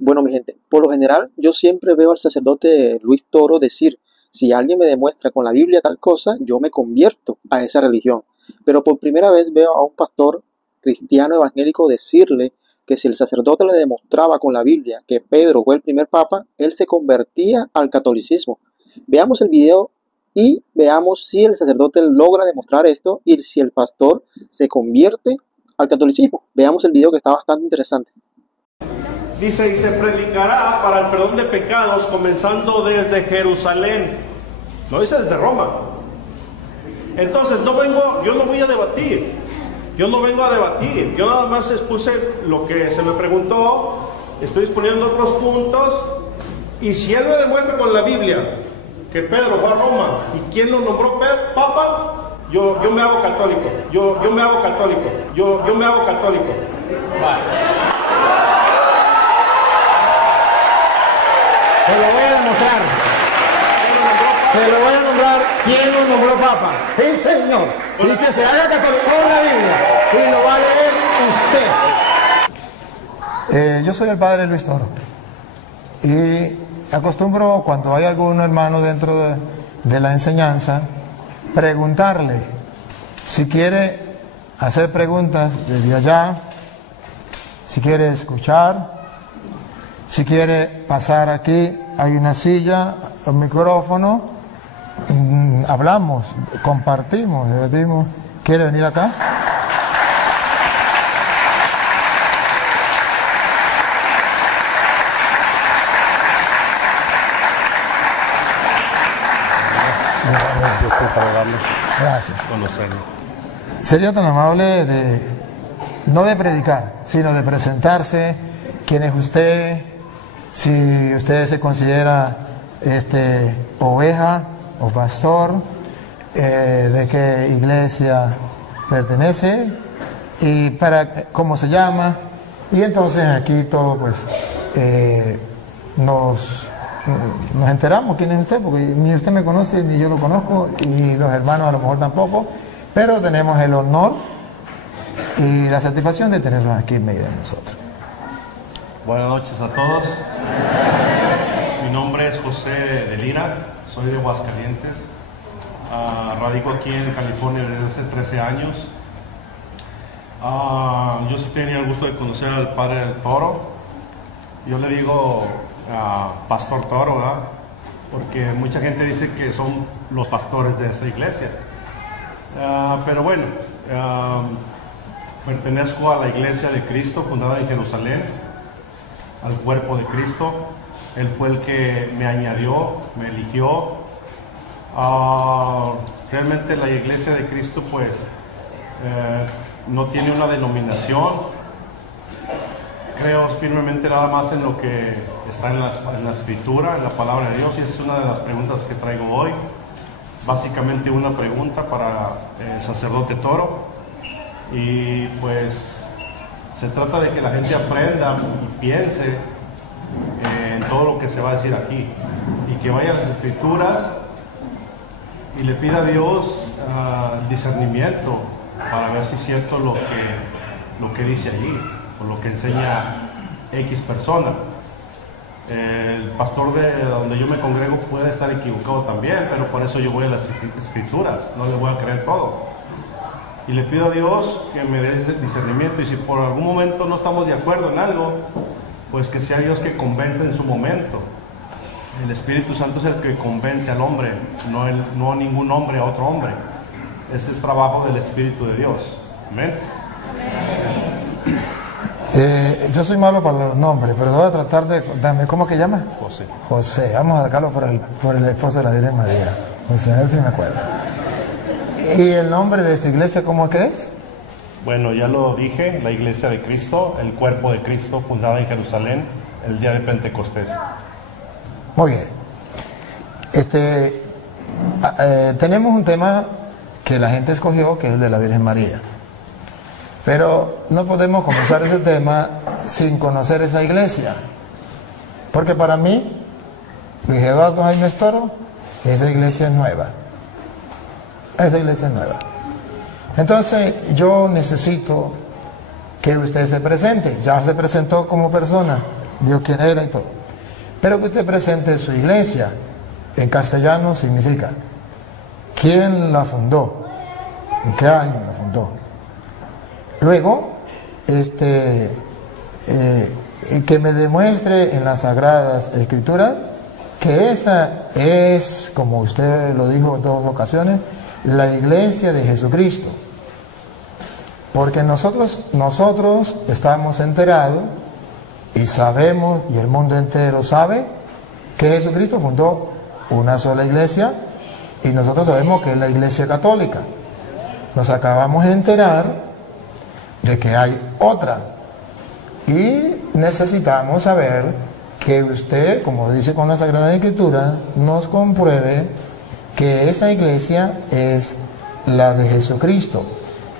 Bueno, mi gente, por lo general yo siempre veo al sacerdote Luis Toro decir, si alguien me demuestra con la Biblia tal cosa, yo me convierto a esa religión. Pero por primera vez veo a un pastor cristiano evangélico decirle que si el sacerdote le demostraba con la Biblia que Pedro fue el primer papa, él se convertía al catolicismo. Veamos el video y veamos si el sacerdote logra demostrar esto y si el pastor se convierte al catolicismo. Veamos el video que está bastante interesante. Dice, y se predicará para el perdón de pecados, comenzando desde Jerusalén. No dice desde Roma. Entonces, yo no voy a debatir. Yo no vengo a debatir. Yo nada más expuse lo que se me preguntó. Estoy exponiendo otros puntos. Y si él me demuestra con la Biblia que Pedro fue a Roma y quién lo nombró papa, yo me hago católico. Yo me hago católico. Yo me hago católico. Vale. Se lo voy a demostrar. Se lo voy a nombrar quién lo nombró papa. Sí, señor. Y que se haga católico con la Biblia. Y lo va a leer usted. Yo soy el padre Luis Toro. Y acostumbro, cuando hay algún hermano dentro de la enseñanza, preguntarle si quiere hacer preguntas desde allá, si quiere escuchar. Si quiere pasar aquí, hay una silla, un micrófono, hablamos, compartimos, debatimos. ¿Quiere venir acá? Gracias. Sería tan amable no de predicar, sino de presentarse. ¿Quién es usted? Si usted se considera oveja o pastor, de qué iglesia pertenece y cómo se llama. Y entonces aquí todo pues nos enteramos quién es usted, porque ni usted me conoce ni yo lo conozco y los hermanos a lo mejor tampoco, pero tenemos el honor y la satisfacción de tenerlos aquí en medio de nosotros. Buenas noches a todos. Mi nombre es José de Lira, soy de Aguascalientes. Radico aquí en California desde hace 13 años. Yo sí tenía el gusto de conocer al padre del Toro. Yo le digo Pastor Toro, ¿verdad? Porque mucha gente dice que son los pastores de esta iglesia. Pero bueno, pertenezco a la iglesia de Cristo fundada en Jerusalén, al cuerpo de Cristo. Él fue el que me añadió, me eligió. Realmente la iglesia de Cristo pues no tiene una denominación. Creo firmemente nada más en lo que está en la escritura, en la palabra de Dios, y esa es una de las preguntas que traigo hoy. Básicamente una pregunta para el sacerdote Toro, y pues se trata de que la gente aprenda y piense en todo lo que se va a decir aquí, y que vaya a las escrituras y le pida a Dios discernimiento para ver si es cierto lo que dice allí o lo que enseña X persona. El pastor de donde yo me congrego puede estar equivocado también, pero por eso yo voy a las escrituras, no le voy a creer todo. Y le pido a Dios que me dé discernimiento, y si por algún momento no estamos de acuerdo en algo, pues que sea Dios que convence en su momento. El Espíritu Santo es el que convence al hombre, no ningún hombre a otro hombre. Ese es trabajo del Espíritu de Dios. Amén. Yo soy malo para los nombres, pero voy a tratar de... ¿Cómo que llama? José. José, vamos a sacarlo por el esposo de la Virgen María. José, a ver si me acuerdo. ¿Y el nombre de su iglesia cómo que es? Bueno, ya lo dije, la iglesia de Cristo, el cuerpo de Cristo, fundada en Jerusalén, el día de Pentecostés. Muy bien. Tenemos un tema que la gente escogió, que es el de la Virgen María. Pero no podemos comenzar ese tema sin conocer esa iglesia. Porque para mí, Luis Eduardo Jaime Toro, esa iglesia es nueva. Esa iglesia es nueva. Entonces yo necesito que usted se presente. Ya se presentó como persona, Dios quién era y todo. Pero que usted presente su iglesia. En castellano significa quién la fundó, en qué año la fundó. Luego, que me demuestre en las Sagradas Escrituras que esa es, como usted lo dijo en 2 ocasiones, la iglesia de Jesucristo. Porque nosotros estamos enterados y sabemos, y el mundo entero sabe, que Jesucristo fundó una sola iglesia, y nosotros sabemos que es la Iglesia Católica. Nos acabamos de enterar de que hay otra, y necesitamos saber que usted, como dice con la Sagrada Escritura, nos compruebe que esa iglesia es la de Jesucristo,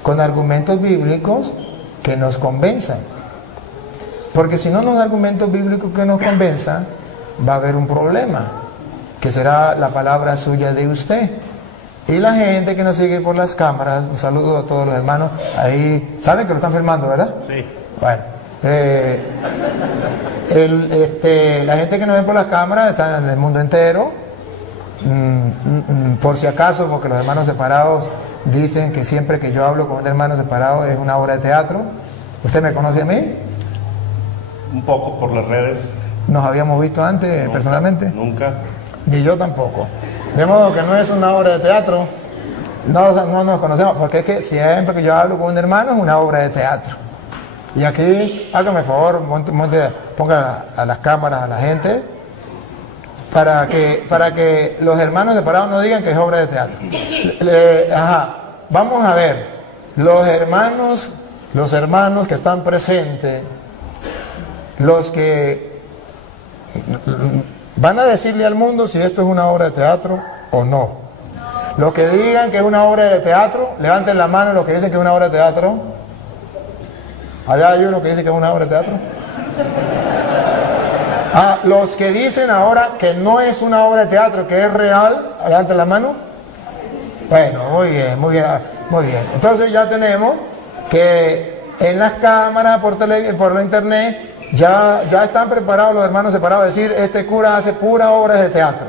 con argumentos bíblicos que nos convenzan. Porque si no nos da argumentos bíblicos que nos convenzan, va a haber un problema, que será la palabra suya de usted. Y la gente que nos sigue por las cámaras, un saludo a todos los hermanos, ahí, ¿saben que lo están filmando, verdad? Sí. Bueno, la gente que nos ve por las cámaras está en el mundo entero, por si acaso, porque los hermanos separados dicen que siempre que yo hablo con un hermano separado es una obra de teatro. ¿Usted me conoce a mí? Un poco por las redes. ¿Nos habíamos visto antes No, personalmente? Nunca. Ni yo tampoco. De modo que no es una obra de teatro. No nos conocemos, porque es que siempre que yo hablo con un hermano es una obra de teatro. Y aquí, hágame el favor, ponga a las cámaras a la gente, para que los hermanos separados no digan que es obra de teatro. Vamos a ver, los hermanos que están presentes, los que van a decirle al mundo si esto es una obra de teatro o no. Los que digan que es una obra de teatro, levanten la mano los que dicen que es una obra de teatro. Allá hay uno que dice que es una obra de teatro. Los que dicen ahora que no es una obra de teatro, que es real, levanten la mano. Bueno, muy bien. Entonces ya tenemos que en las cámaras, por la internet, ya están preparados los hermanos separados a decir, este cura hace pura obra de teatro.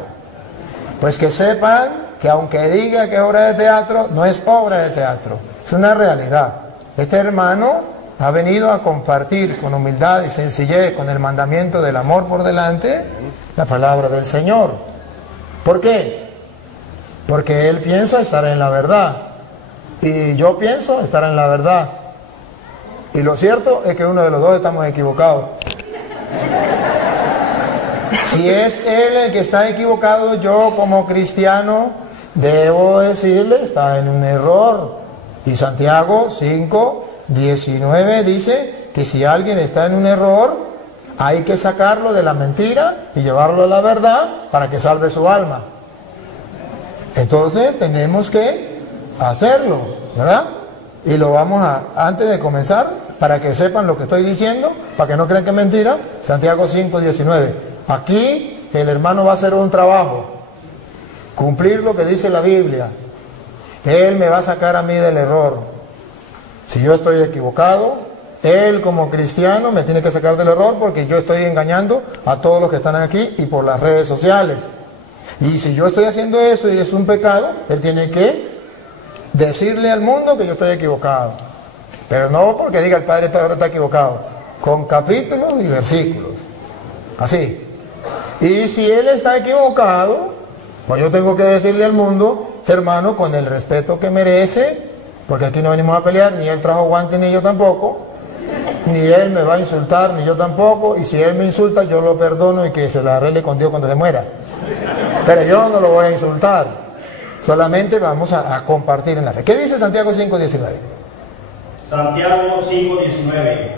Pues que sepan que aunque diga que es obra de teatro, no es obra de teatro, es una realidad. Este hermano ha venido a compartir con humildad y sencillez, con el mandamiento del amor por delante, la palabra del Señor. ¿Por qué? Porque él piensa estar en la verdad y yo pienso estar en la verdad. Y lo cierto es que uno de los dos estamos equivocados. Si es él el que está equivocado, yo como cristiano debo decirle, está en un error. Y Santiago 5:19 dice que si alguien está en un error, hay que sacarlo de la mentira y llevarlo a la verdad para que salve su alma. Entonces tenemos que hacerlo, ¿verdad? Y lo vamos antes de comenzar, para que sepan lo que estoy diciendo, para que no crean que es mentira, Santiago 5:19. Aquí el hermano va a hacer un trabajo, cumplir lo que dice la Biblia. Él me va a sacar a mí del error. Si yo estoy equivocado, él como cristiano me tiene que sacar del error, porque yo estoy engañando a todos los que están aquí y por las redes sociales. Y si yo estoy haciendo eso y es un pecado, él tiene que decirle al mundo que yo estoy equivocado. Pero no porque diga el padre está equivocado, con capítulos y versículos. Así. Y si él está equivocado, pues yo tengo que decirle al mundo, hermano, con el respeto que merece, porque aquí no venimos a pelear, ni él trajo guantes ni yo tampoco, ni él me va a insultar, ni yo tampoco, y si él me insulta, yo lo perdono y que se lo arregle con Dios cuando se muera. Pero yo no lo voy a insultar, solamente vamos a compartir en la fe. ¿Qué dice Santiago 5:19? Santiago 5:19.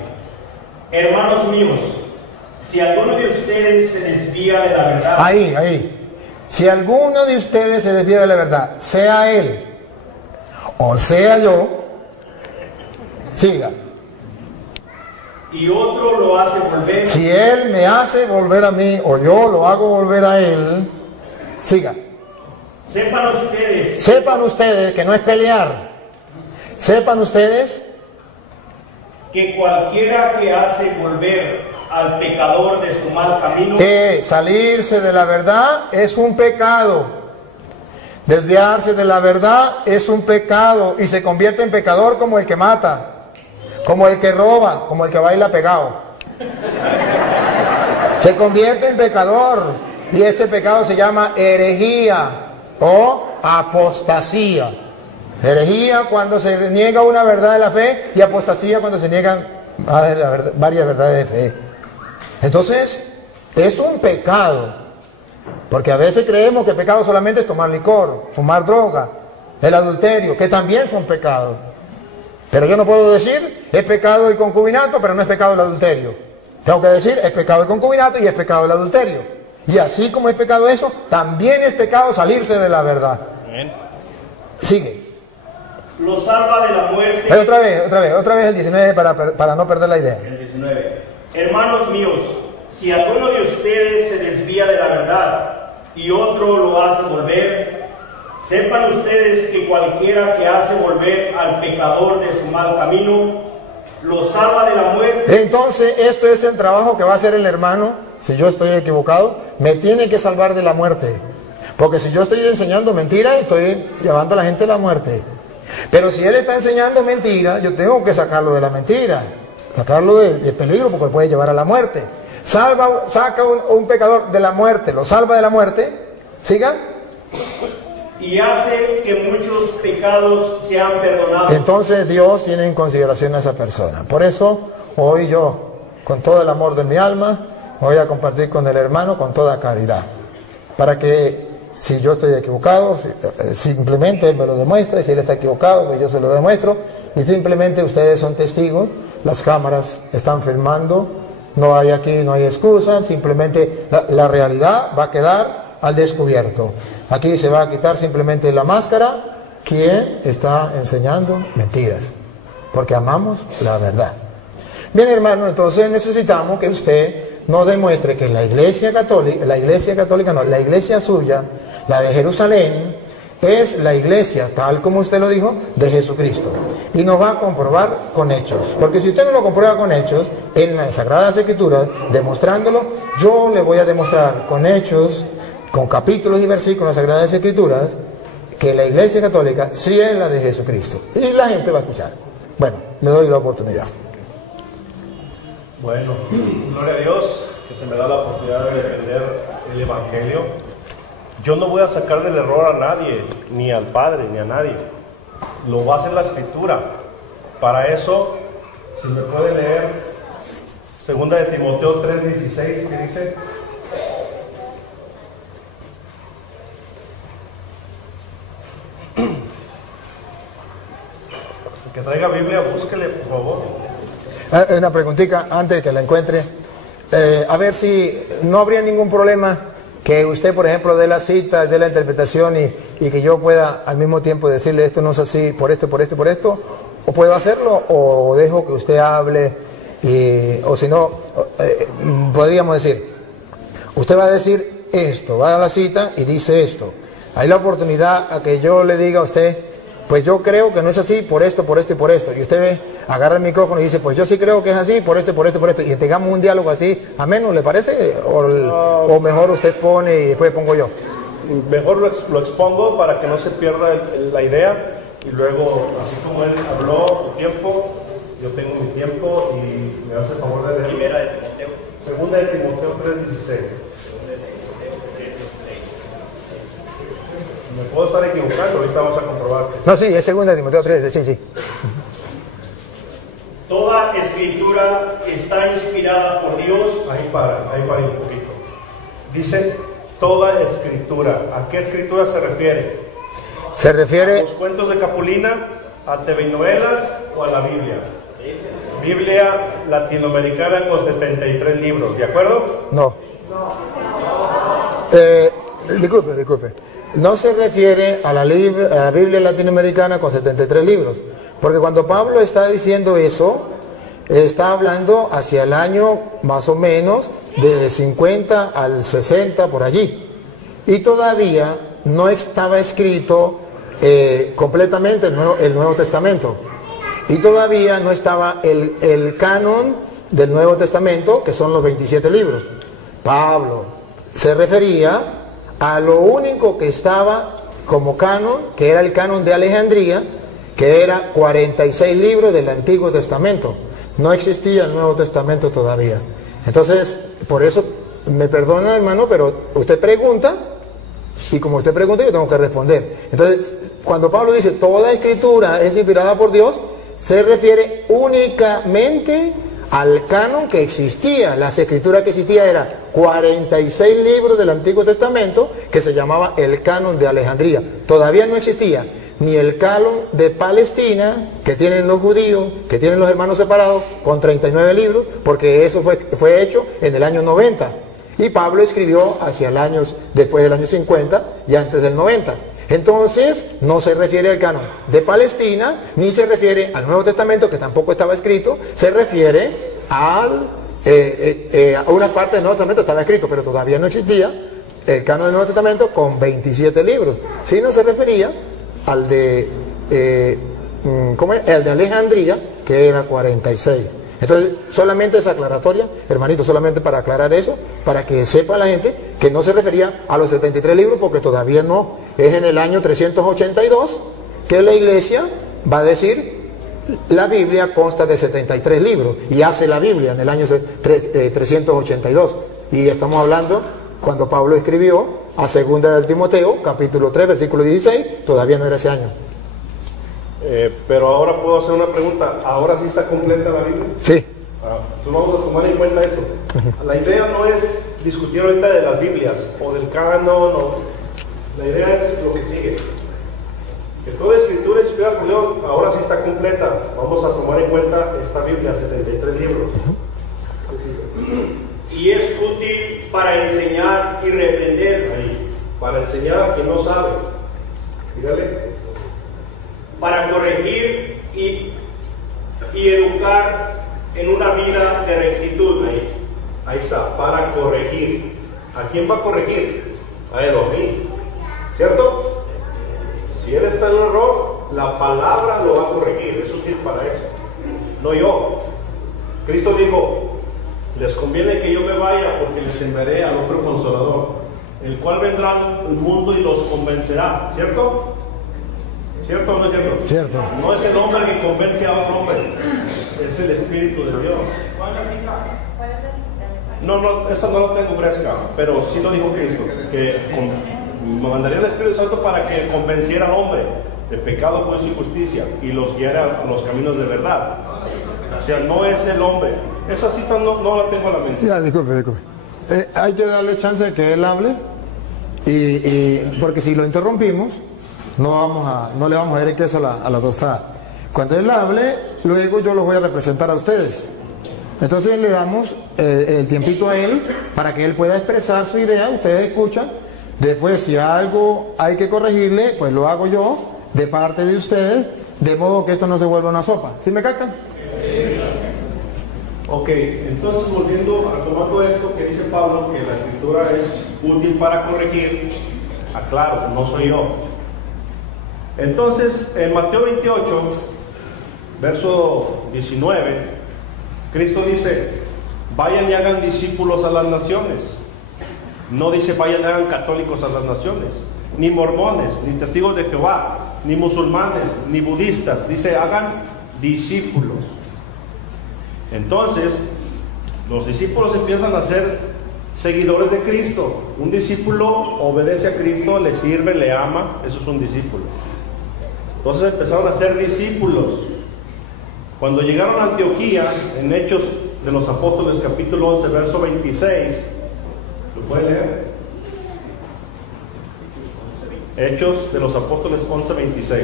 Hermanos míos, si alguno de ustedes se desvía de la verdad... Ahí. Si alguno de ustedes se desvía de la verdad, sea él o sea yo, siga. Y otro lo hace volver... Si él me hace volver a mí o yo lo hago volver a él, siga. Sepan ustedes que no es pelear. Sepan ustedes que cualquiera que hace volver al pecador de su mal camino, salirse de la verdad es un pecado. Desviarse de la verdad es un pecado y se convierte en pecador como el que mata, como el que roba, como el que baila pegado. Se convierte en pecador y este pecado se llama herejía o apostasía. Herejía cuando se niega una verdad de la fe y apostasía cuando se niegan varias verdades de fe. Entonces, es un pecado, porque a veces creemos que pecado solamente es tomar licor, fumar droga, el adulterio, que también son pecados. Pero yo no puedo decir, es pecado el concubinato, pero no es pecado el adulterio. Tengo que decir, es pecado el concubinato y es pecado el adulterio. Y así como es pecado eso, también es pecado salirse de la verdad. Sigue. lo salva de la muerte. Otra vez el 19 para no perder la idea. El 19. Hermanos míos, si alguno de ustedes se desvía de la verdad y otro lo hace volver, sepan ustedes que cualquiera que hace volver al pecador de su mal camino, lo salva de la muerte. Entonces, esto es el trabajo que va a hacer el hermano. Si yo estoy equivocado, me tiene que salvar de la muerte. Porque si yo estoy enseñando mentira, estoy llevando a la gente a la muerte. Pero si él está enseñando mentira, yo tengo que sacarlo de la mentira, sacarlo de peligro, porque puede llevar a la muerte. Saca un pecador de la muerte, lo salva de la muerte. ¿Siga? Y hace que muchos pecados sean perdonados. Entonces Dios tiene en consideración a esa persona. Por eso hoy yo, con todo el amor de mi alma, voy a compartir con el hermano con toda caridad, para que si yo estoy equivocado, simplemente él me lo demuestra, y si él está equivocado, pues yo se lo demuestro, y simplemente ustedes son testigos, las cámaras están filmando, no hay excusa, simplemente la realidad va a quedar al descubierto. Aquí se va a quitar simplemente la máscara, quien está enseñando mentiras, porque amamos la verdad. Bien, hermano, entonces necesitamos que usted nos demuestre que la iglesia suya, la de Jerusalén, es la iglesia, tal como usted lo dijo, de Jesucristo. Y nos va a comprobar con hechos. Porque si usted no lo comprueba con hechos, en las Sagradas Escrituras, demostrándolo, yo le voy a demostrar con hechos, con capítulos y versículos de las Sagradas Escrituras, que la iglesia católica sí es la de Jesucristo. Y la gente va a escuchar. Bueno, le doy la oportunidad. Bueno, gloria a Dios que se me da la oportunidad de defender el Evangelio. Yo no voy a sacar del error a nadie, ni al Padre, ni a nadie. Lo va a hacer la Escritura. Para eso, si me puede leer 2 de Timoteo 3:16, que dice: el que traiga Biblia, búsquele, por favor. Una preguntita antes de que la encuentre. A ver si no habría ningún problema que usted, por ejemplo, dé la cita, dé la interpretación y que yo pueda al mismo tiempo decirle esto no es así, por esto, o puedo hacerlo, o dejo que usted hable, o si no, podríamos decir, usted va a decir esto, va a la cita y dice esto. Hay la oportunidad a que yo le diga a usted, pues yo creo que no es así, por esto, y por esto. Y usted agarra el micrófono y dice, pues yo sí creo que es así, por esto. Y tengamos un diálogo así, ameno, ¿le parece? O mejor usted pone y después pongo yo. Mejor lo expongo para que no se pierda la idea. Y luego, así como él habló su tiempo, yo tengo mi tiempo y me hace el favor de leer. Segunda de Timoteo 3:16. Me puedo estar equivocando, ahorita vamos a comprobar. No, sí, es 2 de Timoteo 3, sí. Toda escritura está inspirada por Dios. Ahí para un poquito. Dice toda escritura. ¿A qué escritura se refiere? Se refiere ¿a los cuentos de Capulina, a telenovelas o a la Biblia? Biblia latinoamericana con 73 libros, ¿de acuerdo? No. Disculpe. No se refiere a la Biblia latinoamericana con 73 libros, porque cuando Pablo está diciendo eso, está hablando hacia el año más o menos de 50 al 60 por allí, y todavía no estaba escrito completamente el Nuevo Testamento. y todavía no estaba el canon del Nuevo Testamento, que son los 27 libros. Pablo se refería a lo único que estaba como canon, que era el canon de Alejandría, que era 46 libros del Antiguo Testamento. No existía el Nuevo Testamento todavía. Entonces, por eso, me perdona, hermano, pero usted pregunta, y como usted pregunta, yo tengo que responder. Entonces, cuando Pablo dice toda escritura es inspirada por Dios, se refiere únicamente al canon que existía. Las escrituras que existía eran 46 libros del Antiguo Testamento, que se llamaba el canon de Alejandría. Todavía no existía ni el canon de Palestina, que tienen los judíos, que tienen los hermanos separados, con 39 libros, porque eso fue hecho en el año 90. Y Pablo escribió después del año 50 y antes del 90. Entonces, no se refiere al canon de Palestina, ni se refiere al Nuevo Testamento, que tampoco estaba escrito, se refiere a una parte del Nuevo Testamento estaba escrito, pero todavía no existía el canon del Nuevo Testamento con 27 libros. Sí, no se refería al de el de Alejandría, que era 46. Entonces, solamente esa aclaratoria, hermanito, solamente para aclarar eso, para que sepa la gente que no se refería a los 73 libros, porque todavía no. Es en el año 382 que la iglesia va a decir, la Biblia consta de 73 libros, y hace la Biblia en el año 382. Y estamos hablando, cuando Pablo escribió a 2 de Timoteo, capítulo 3, versículo 16, todavía no era ese año. Pero ahora puedo hacer una pregunta. ¿Ahora sí está completa la Biblia? Sí. Entonces vamos a tomar en cuenta eso. La idea no es discutir ahorita de las Biblias o del canon. La idea es lo que sigue. Que toda escritura inspirada por Dios ahora sí está completa. Vamos a tomar en cuenta esta Biblia, 73 libros. Y es útil para enseñar y reprender. Para enseñar a quien no sabe. Dígale. Para corregir y educar en una vida de rectitud. Ahí está, para corregir. ¿A quién va a corregir? A él o a mí, ¿cierto? Si él está en un error, la palabra lo va a corregir. Es útil para eso, no yo. Cristo dijo, les conviene que yo me vaya, porque les enviaré al otro Consolador, el cual vendrá al mundo y los convencerá, ¿cierto? ¿Cierto o no es cierto? Cierto. No es el hombre que convence a otro hombre, es el Espíritu de Dios. No, eso no lo tengo fresca, pero sí lo dijo Cristo, que me mandaría el Espíritu Santo para que convenciera al hombre de pecado, juicio y justicia, y los guiara a los caminos de verdad. O sea, no es el hombre. Esa cita no la tengo a la mente. Ya, disculpe. Hay que darle chance de que él hable, porque si lo interrumpimos, no le vamos a dar el queso a la tostada. Cuando él hable, luego yo los voy a representar a ustedes. Entonces le damos el tiempito a él para que él pueda expresar su idea. Ustedes escuchan. Después, si algo hay que corregirle, pues lo hago yo de parte de ustedes, de modo que esto no se vuelva una sopa. ¿Sí me captan? Ok, entonces volviendo a tomando esto que dice Pablo, que la escritura es útil para corregir, aclaro, no soy yo. Entonces, en Mateo 28, verso 19, Cristo dice, vayan y hagan discípulos a las naciones. No dice vayan y hagan católicos a las naciones, ni mormones, ni testigos de Jehová, ni musulmanes, ni budistas. Dice hagan discípulos. Entonces, los discípulos empiezan a ser seguidores de Cristo. Un discípulo obedece a Cristo, le sirve, le ama, eso es un discípulo. Entonces empezaron a ser discípulos. Cuando llegaron a Antioquía, en Hechos de los Apóstoles, capítulo 11, verso 26, ¿lo puede leer? Hechos de los Apóstoles 11, 26.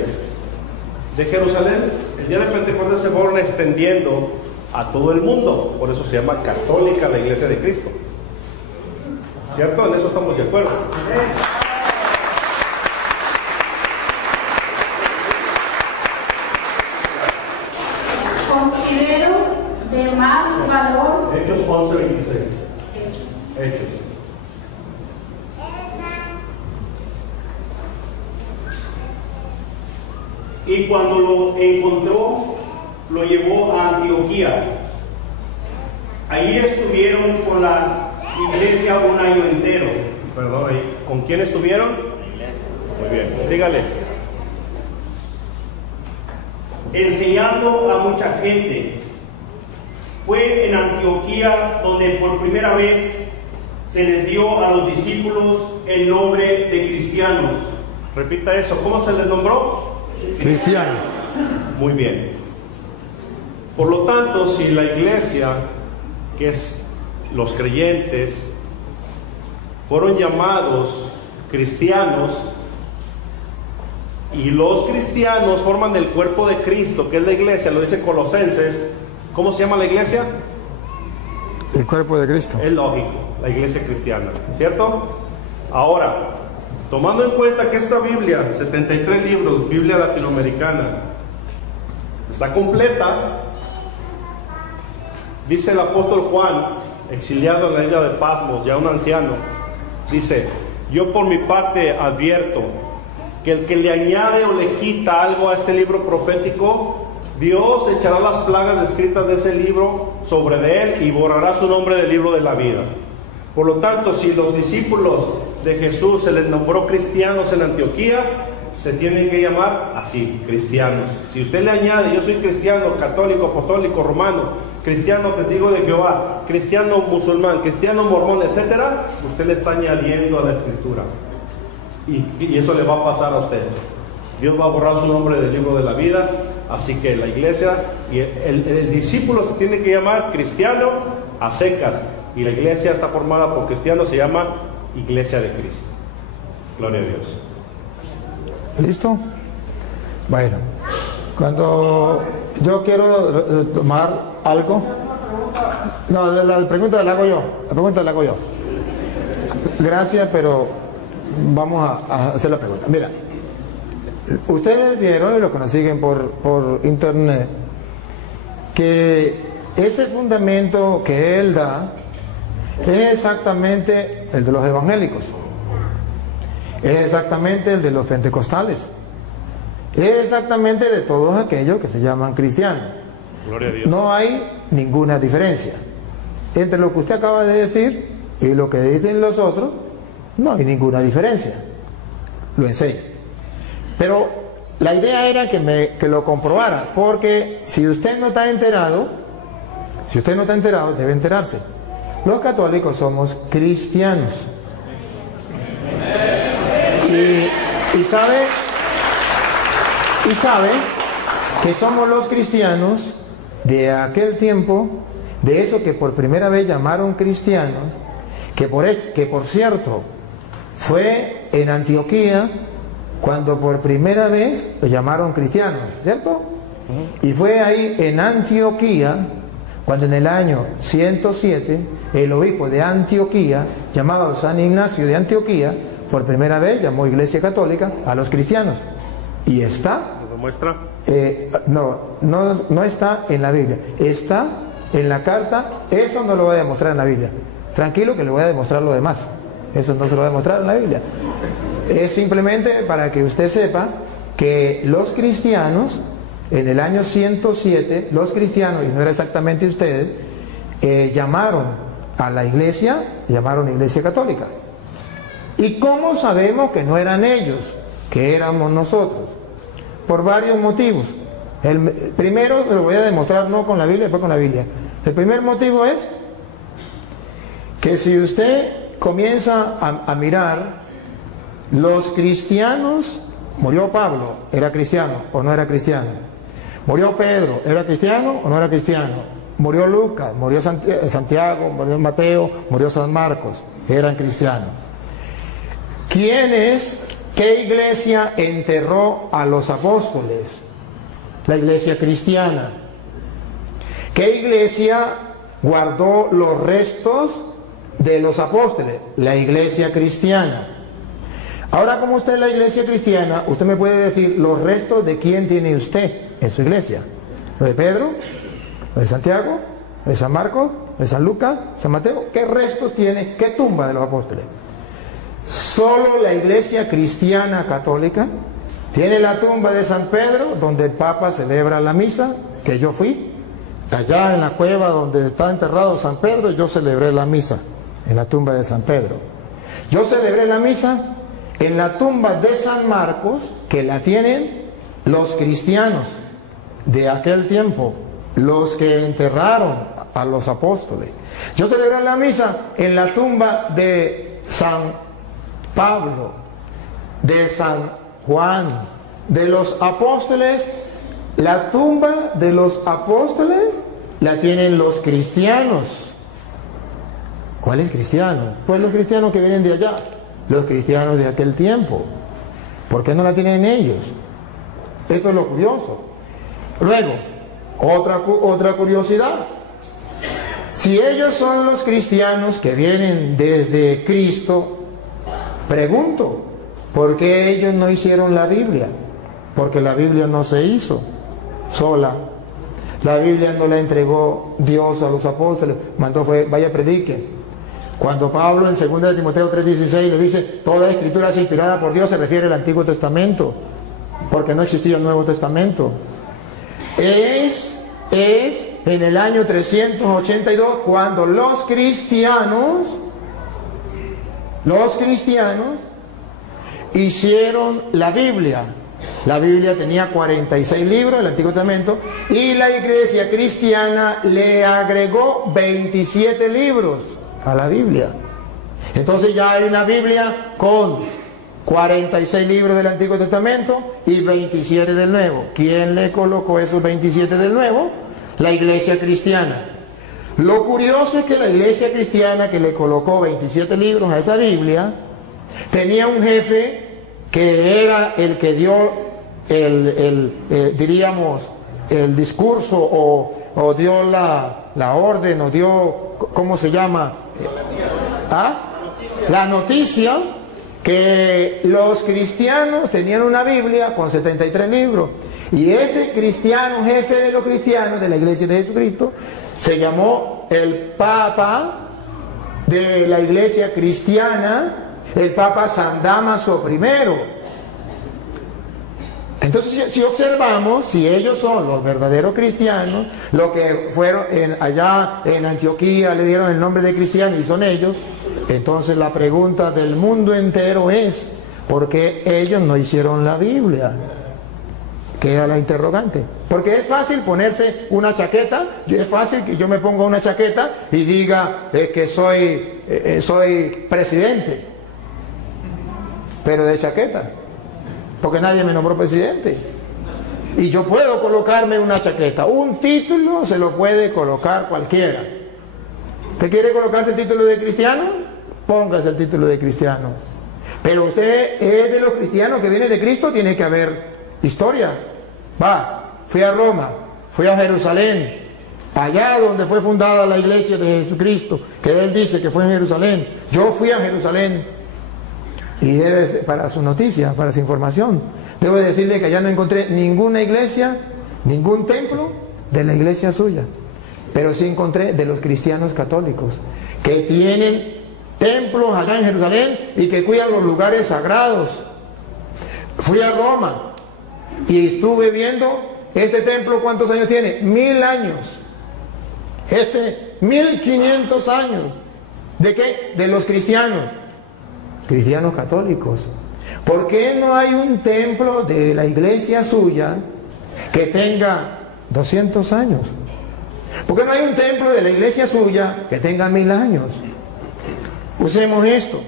De Jerusalén, el día de Pentecostés se fueron extendiendo a todo el mundo. Por eso se llama católica la Iglesia de Cristo. ¿Cierto? En eso estamos de acuerdo. Considero de más valor. Hechos 11, 26. Hechos. Y cuando lo encontró, lo llevó a Antioquía. Ahí estuvieron con la iglesia un año entero. Perdón, ¿con quién estuvieron? Muy bien, dígale. Enseñando a mucha gente. Fue en Antioquía donde por primera vez se les dio a los discípulos el nombre de cristianos. Repita eso, ¿cómo se les nombró? Cristianos. Muy bien. Por lo tanto, si la iglesia, que es los creyentes, fueron llamados cristianos, y los cristianos forman el cuerpo de Cristo, que es la iglesia, lo dice Colosenses. ¿Cómo se llama la iglesia? El cuerpo de Cristo. Es lógico, la iglesia cristiana, ¿cierto? Ahora, tomando en cuenta que esta Biblia, 73 libros, Biblia latinoamericana, está completa, dice el apóstol Juan, exiliado en la isla de Pasmos, ya un anciano, dice: yo por mi parte advierto que el que le añade o le quita algo a este libro profético, Dios echará las plagas descritas de ese libro sobre de él y borrará su nombre del libro de la vida. Por lo tanto, si los discípulos de Jesús se les nombró cristianos en Antioquía, se tienen que llamar así, cristianos. Si usted le añade: yo soy cristiano, católico, apostólico, romano, cristiano, testigo de Jehová, cristiano musulmán, cristiano mormón, etcétera, usted le está añadiendo a la escritura. Y eso le va a pasar a usted. Dios va a borrar su nombre del libro de la vida. Así que la iglesia y el discípulo se tiene que llamar cristiano a secas. Y la iglesia está formada por cristianos, se llama Iglesia de Cristo. Gloria a Dios. ¿Listo? Bueno, cuando yo quiero tomar algo, no, la pregunta la hago yo. La pregunta la hago yo. Gracias, pero vamos a hacer la pregunta. Mira, ustedes vieron, y los que nos siguen por internet, que ese fundamento que él da es exactamente el de los evangélicos, es exactamente el de los pentecostales, es exactamente de todos aquellos que se llaman cristianos. Gloria a Dios. No hay ninguna diferencia entre lo que usted acaba de decir y lo que dicen los otros. No hay ninguna diferencia. Lo enseño. Pero la idea era que lo comprobara, porque si usted no está enterado, debe enterarse. Los católicos somos cristianos. Y sabe que somos los cristianos de aquel tiempo, de eso que por primera vez llamaron cristianos, que por cierto fue en Antioquía cuando por primera vez lo llamaron cristianos, ¿cierto? Y fue ahí en Antioquía cuando en el año 107 el obispo de Antioquía, llamado San Ignacio de Antioquía, por primera vez llamó Iglesia Católica a los cristianos. Y está, ¿Lo muestra? no está en la Biblia, está en la carta. Eso no lo voy a demostrar en la Biblia, tranquilo, que le voy a demostrar lo demás. Eso no se lo voy a demostrar en la Biblia. Es simplemente para que usted sepa que los cristianos, en el año 107, los cristianos, y no era exactamente ustedes, llamaron a la iglesia, llamaron Iglesia Católica. ¿Y cómo sabemos que no eran ellos, que éramos nosotros? Por varios motivos. El primero se lo voy a demostrar no con la Biblia, después con la Biblia. El primer motivo es que si usted comienza a mirar, los cristianos, murió Pablo, ¿era cristiano o no era cristiano? Murió Pedro, ¿era cristiano o no era cristiano? Murió Lucas, murió Santiago, murió Mateo, murió San Marcos, eran cristianos. ¿Qué iglesia enterró a los apóstoles? La iglesia cristiana. ¿Qué iglesia guardó los restos de los apóstoles? La iglesia cristiana. Ahora, como usted es la iglesia cristiana, usted me puede decir los restos de quién tiene usted en su iglesia. ¿Lo de Pedro? ¿Lo de Santiago? ¿Lo de San Marcos? ¿Lo de San Lucas? ¿San Mateo? ¿Qué restos tiene? ¿Qué tumba de los apóstoles? Solo la iglesia cristiana católica Tiene la tumba de San Pedro, donde el Papa celebra la misa, que yo fui. Allá en la cueva donde está enterrado San Pedro, yo celebré la misa, en la tumba de San Pedro. Yo celebré la misa en la tumba de San Marcos, que la tienen los cristianos de aquel tiempo, los que enterraron a los apóstoles. Yo celebré la misa en la tumba de San Pablo, de San Juan, de los apóstoles. La tumba de los apóstoles la tienen los cristianos. ¿Cuáles cristianos? Pues los cristianos que vienen de allá, los cristianos de aquel tiempo. ¿Por qué no la tienen ellos? Esto es lo curioso. Luego, otra curiosidad. Si ellos son los cristianos que vienen desde Cristo, pregunto, ¿por qué ellos no hicieron la Biblia? Porque la Biblia no se hizo sola. La Biblia no la entregó Dios a los apóstoles, mandó fue, vaya predique. Cuando Pablo en 2 de Timoteo 3:16 le dice, toda escritura es inspirada por Dios, se refiere al Antiguo Testamento, porque no existía el Nuevo Testamento. Es en el año 382 cuando los cristianos hicieron la Biblia. La Biblia tenía 46 libros, el Antiguo Testamento, y la iglesia cristiana le agregó 27 libros a la Biblia. Entonces ya hay una Biblia con 46 libros del Antiguo Testamento y 27 del Nuevo. ¿Quién le colocó esos 27 del Nuevo? La iglesia cristiana. Lo curioso es que la iglesia cristiana que le colocó 27 libros a esa Biblia tenía un jefe que era el que dio diríamos, el discurso o dio la orden o dio, ¿cómo se llama? La noticia que los cristianos tenían una Biblia con 73 libros. Y ese cristiano, jefe de los cristianos de la iglesia de Jesucristo, se llamó el Papa de la iglesia cristiana, el Papa San Dámaso I. Entonces, si observamos, si ellos son los verdaderos cristianos, lo que fueron allá en Antioquía le dieron el nombre de cristianos y son ellos, entonces la pregunta del mundo entero es, ¿por qué ellos no hicieron la Biblia? Queda la interrogante. Porque es fácil ponerse una chaqueta, es fácil que yo me ponga una chaqueta y diga que soy presidente, pero de chaqueta, porque nadie me nombró presidente. Y yo puedo colocarme una chaqueta, un título se lo puede colocar cualquiera. ¿Usted quiere colocarse el título de cristiano? Póngase el título de cristiano. Pero usted es de los cristianos que vienen de Cristo, tiene que haber historia. Fui a Roma, fui a Jerusalén, allá donde fue fundada la iglesia de Jesucristo, que él dice que fue en Jerusalén. Yo fui a Jerusalén y para su noticia, para su información, debo decirle que allá no encontré ninguna iglesia, ningún templo de la iglesia suya, pero sí encontré de los cristianos católicos que tienen templos allá en Jerusalén y que cuidan los lugares sagrados. Fui a Roma y estuve viendo este templo. ¿Cuántos años tiene? 1000 años. 1500 años. ¿De qué? De los cristianos católicos. ¿Por qué no hay un templo de la iglesia suya que tenga 200 años? ¿Por qué no hay un templo de la iglesia suya que tenga 1000 años? Usemos esto.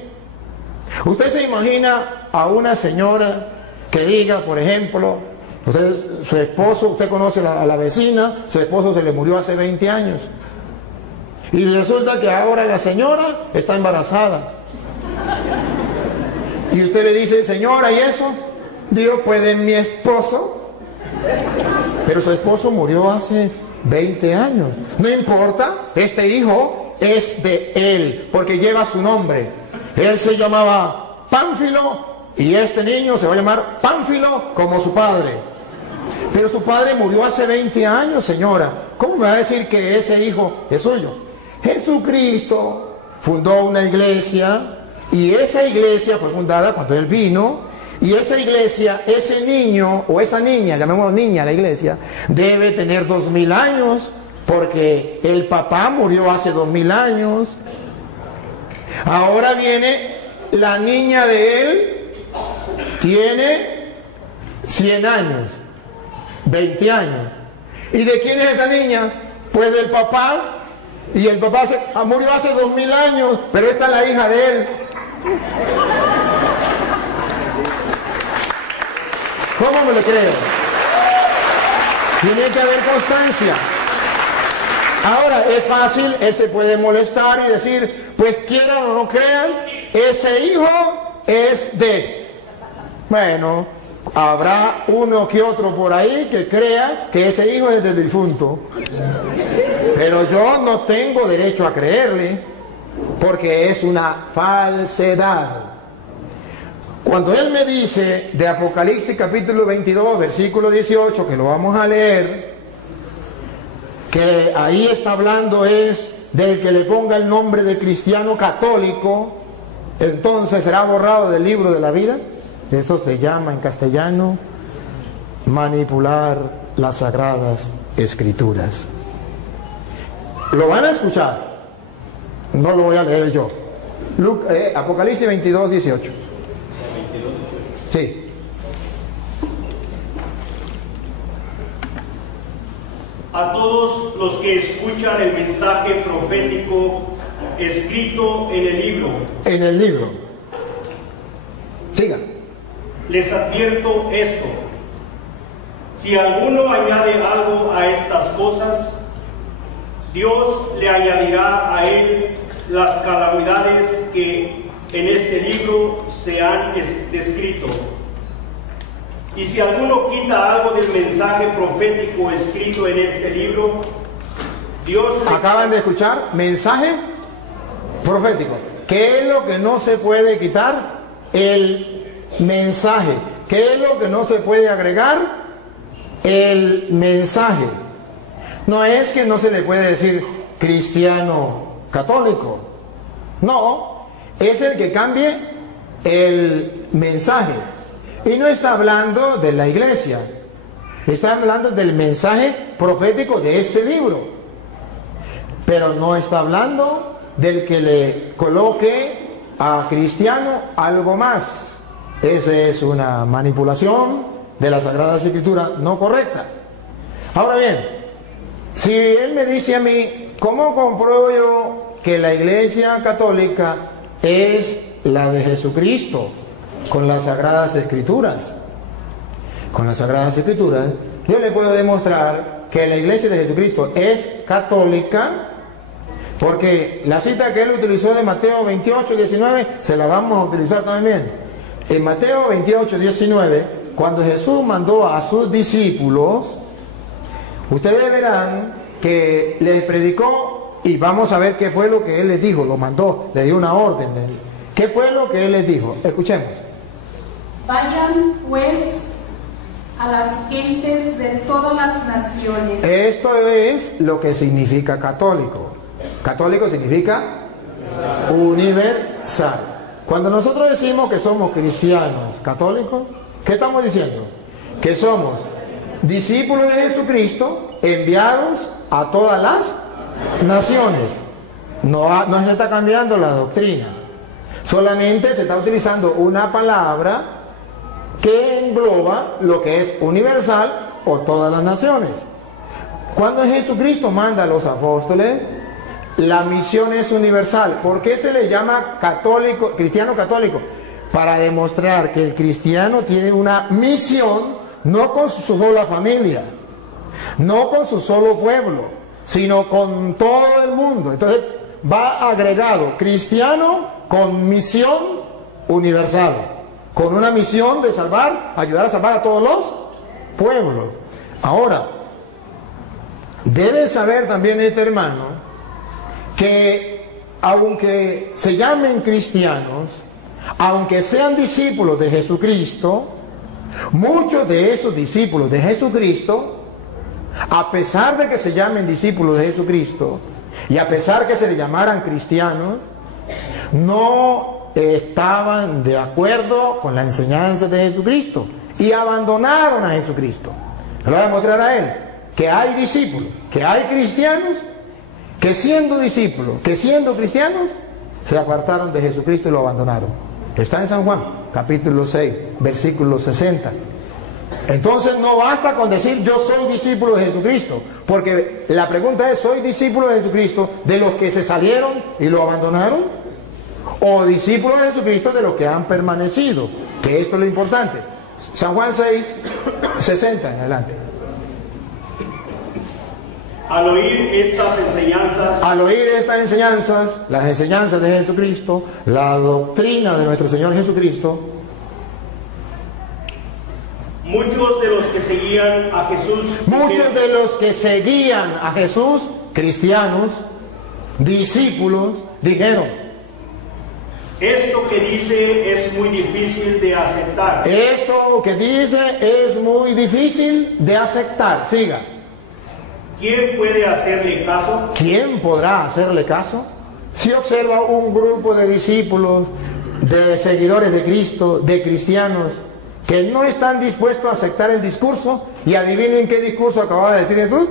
Usted se imagina a una señora que diga, por ejemplo, su esposo, usted conoce a la vecina, su esposo se le murió hace 20 años. Y resulta que ahora la señora está embarazada. Y usted le dice, señora, ¿y eso? Digo, pues de mi esposo. Pero su esposo murió hace 20 años. No importa, este hijo es de él, porque lleva su nombre. Él se llamaba Pánfilo y este niño se va a llamar Pánfilo como su padre. Pero su padre murió hace 20 años, señora. ¿Cómo me va a decir que ese hijo es suyo? Jesucristo fundó una iglesia y esa iglesia fue fundada cuando él vino Y esa iglesia, ese niño o esa niña, llamémoslo niña la iglesia, debe tener 2000 años, porque el papá murió hace 2000 años. Ahora viene la niña de él, tiene 100 años, 20 años. ¿Y de quién es esa niña? Pues del papá. Y el papá murió hace 2000 años, pero esta es la hija de él. ¿Cómo me lo creo? Tiene que haber constancia. Ahora, es fácil, él se puede molestar y decir, pues quieran o no crean, ese hijo es de... Bueno, habrá uno que otro por ahí que crea que ese hijo es del difunto. Pero yo no tengo derecho a creerle, porque es una falsedad. Cuando él me dice de Apocalipsis capítulo 22, versículo 18, que lo vamos a leer, que ahí está hablando es del que le ponga el nombre de cristiano católico, entonces será borrado del libro de la vida. Eso se llama en castellano manipular las sagradas escrituras. Lo van a escuchar, no lo voy a leer yo. Apocalipsis 22, 18. Sí. A todos los que escuchan el mensaje profético escrito en el libro. En el libro. Siga. Les advierto esto: si alguno añade algo a estas cosas, Dios le añadirá a él las calamidades que en este libro se han descrito. Y si alguno quita algo del mensaje profético escrito en este libro, Dios... Acaban de escuchar, mensaje profético. ¿Qué es lo que no se puede quitar? El mensaje. ¿Qué es lo que no se puede agregar? El mensaje. No es que no se le puede decir cristiano católico. No, es el que cambie el mensaje. Y no está hablando de la iglesia, está hablando del mensaje profético de este libro. Pero no está hablando del que le coloque a cristiano algo más. Esa es una manipulación de las Sagradas Escrituras no correcta. Ahora bien, si él me dice a mí, ¿cómo compruebo yo que la iglesia católica es la de Jesucristo? Con las Sagradas Escrituras. Con las Sagradas Escrituras, yo le puedo demostrar que la iglesia de Jesucristo es católica, porque la cita que él utilizó de Mateo 28, 19, se la vamos a utilizar también. En Mateo 28, 19, cuando Jesús mandó a sus discípulos, ustedes verán que les predicó, y vamos a ver qué fue lo que él les dijo, lo mandó, le dio una orden. ¿Qué fue lo que él les dijo? Escuchemos. Vayan pues a las gentes de todas las naciones. Esto es lo que significa católico. Católico significa universal. Cuando nosotros decimos que somos cristianos católicos, ¿qué estamos diciendo? Que somos discípulos de Jesucristo enviados a todas las naciones. No se está cambiando la doctrina. Solamente se está utilizando una palabra que engloba lo que es universal o todas las naciones. Cuando Jesucristo manda a los apóstoles, la misión es universal. ¿Por qué se le llama católico, cristiano católico? Para demostrar que el cristiano tiene una misión, no con su sola familia, no con su solo pueblo, sino con todo el mundo. Entonces va agregado cristiano con misión universal, con una misión de salvar, ayudar a salvar a todos los pueblos. Ahora, debe saber también este hermano que aunque se llamen cristianos, aunque sean discípulos de Jesucristo, muchos de esos discípulos de Jesucristo, a pesar de que se llamen discípulos de Jesucristo y a pesar que se le llamaran cristianos, no estaban de acuerdo con la enseñanza de Jesucristo y abandonaron a Jesucristo. Le voy a mostrar a él que hay discípulos, que hay cristianos que siendo discípulos, que siendo cristianos, se apartaron de Jesucristo y lo abandonaron. Está en San Juan, capítulo 6, versículo 60. Entonces no basta con decir yo soy discípulo de Jesucristo, porque la pregunta es, ¿soy discípulo de Jesucristo de los que se salieron y lo abandonaron? ¿O discípulo de Jesucristo de los que han permanecido? Que esto es lo importante. San Juan 6, 60 en adelante. Al oír estas enseñanzas, las enseñanzas de Jesucristo, la doctrina de nuestro Señor Jesucristo, muchos de los que seguían a Jesús, cristianos, discípulos, dijeron: esto que dice es muy difícil de aceptar. Esto que dice es muy difícil de aceptar. Siga. ¿Quién puede hacerle caso? ¿Quién podrá hacerle caso? Si observa un grupo de discípulos, de seguidores de Cristo, de cristianos, que no están dispuestos a aceptar el discurso, y adivinen qué discurso acababa de decir Jesús.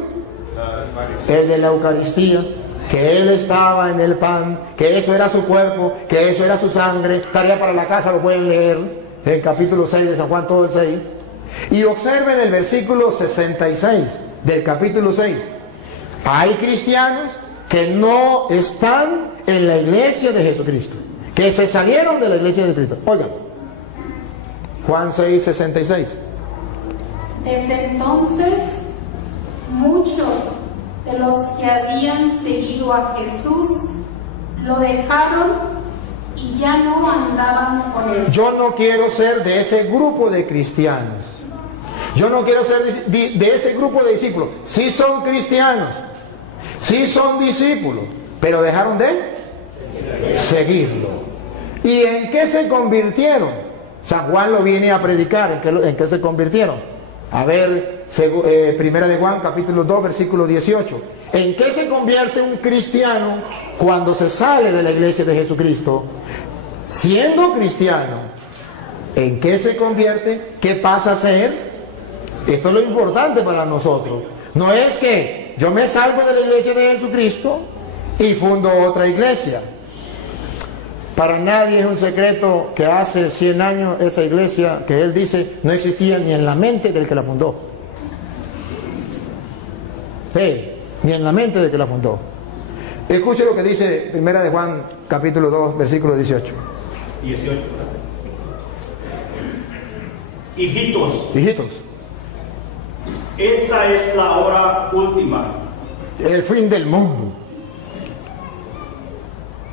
El de la Eucaristía, que Él estaba en el pan, que eso era su cuerpo, que eso era su sangre. Tarea para la casa, lo pueden leer, el capítulo 6 de San Juan, todo el 6. Y observen el versículo 66 del capítulo 6. Hay cristianos que no están en la iglesia de Jesucristo, que se salieron de la iglesia de Cristo. Oigan, Juan 6, 66. Desde entonces, muchos de los que habían seguido a Jesús lo dejaron y ya no andaban con él. Yo no quiero ser de ese grupo de cristianos. Yo no quiero ser de ese grupo de discípulos. Sí son cristianos, sí son discípulos, pero dejaron de seguirlo. ¿Y en qué se convirtieron? San Juan lo viene a predicar. ¿En qué se convirtieron? A ver, primera de Juan, capítulo 2, versículo 18. ¿En qué se convierte un cristiano cuando se sale de la iglesia de Jesucristo? Siendo cristiano, ¿en qué se convierte? ¿Qué pasa a ser? Esto es lo importante para nosotros. No es que yo me salgo de la iglesia de Jesucristo y fundo otra iglesia. Para nadie es un secreto que hace 100 años esa iglesia, que él dice, no existía ni en la mente del que la fundó. Sí, ni en la mente del que la fundó. Escuche lo que dice primera de Juan, capítulo 2, versículo 18. 18. Hijitos, esta es la hora última. El fin del mundo.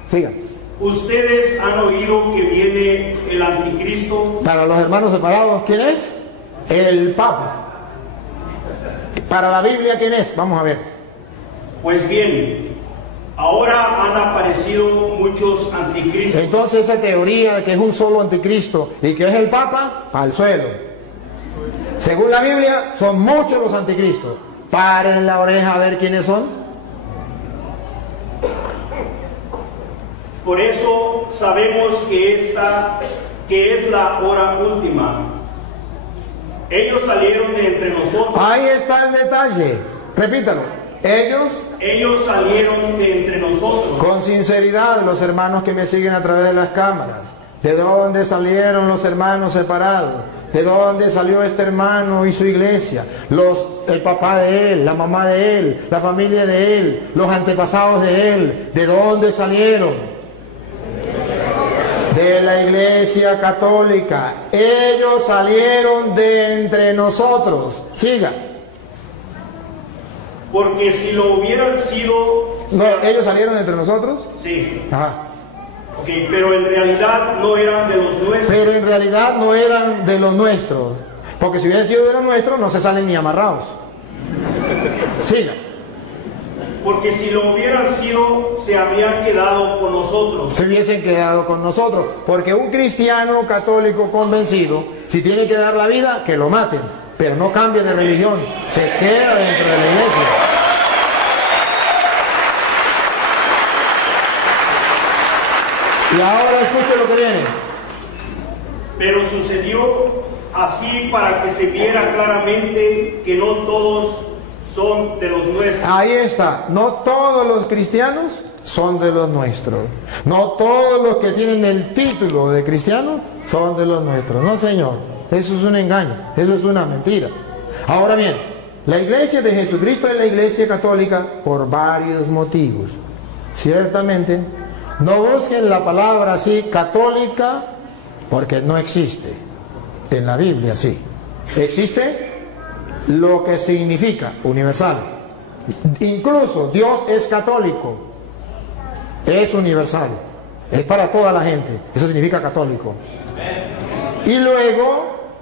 Sigan. Ustedes han oído que viene el anticristo. Para los hermanos separados, ¿quién es? El Papa. Para la Biblia, ¿quién es? Vamos a ver. Pues bien, ahora han aparecido muchos anticristos. Entonces esa teoría de que es un solo anticristo y que es el Papa, al suelo. Según la Biblia, son muchos los anticristos. Paren la oreja a ver quiénes son. Por eso sabemos que esta es la hora última. Ellos salieron de entre nosotros. Ahí está el detalle. Repítalo. Ellos salieron de entre nosotros. Con sinceridad, los hermanos que me siguen a través de las cámaras. ¿De dónde salieron los hermanos separados? ¿De dónde salió este hermano y su iglesia? El papá de él, la mamá de él, la familia de él, los antepasados de él. ¿De dónde salieron? De la iglesia católica. Ellos salieron de entre nosotros. Siga. Porque si lo hubieran sido... No, ¿ellos salieron de entre nosotros? Sí. Ajá. Okay, pero en realidad no eran de los nuestros. Pero en realidad no eran de los nuestros. Porque si hubieran sido de los nuestros, no se salen ni amarrados. Siga. Porque si lo hubieran sido, se habrían quedado con nosotros. Se hubiesen quedado con nosotros. Porque un cristiano católico convencido, si tiene que dar la vida, que lo maten. Pero no cambie de religión. Se queda dentro de la iglesia. Y ahora escuche lo que viene. Pero sucedió así para que se viera claramente que no todos son de los nuestros. Ahí está, no todos los cristianos son de los nuestros. No todos los que tienen el título de cristiano son de los nuestros. No, señor, eso es un engaño, eso es una mentira. Ahora bien, la iglesia de Jesucristo es la iglesia católica por varios motivos. Ciertamente, no busquen la palabra así, católica, porque no existe. En la Biblia sí. Existe lo que significa universal. Incluso Dios es católico. Es universal. Es para toda la gente. Eso significa católico. Y luego,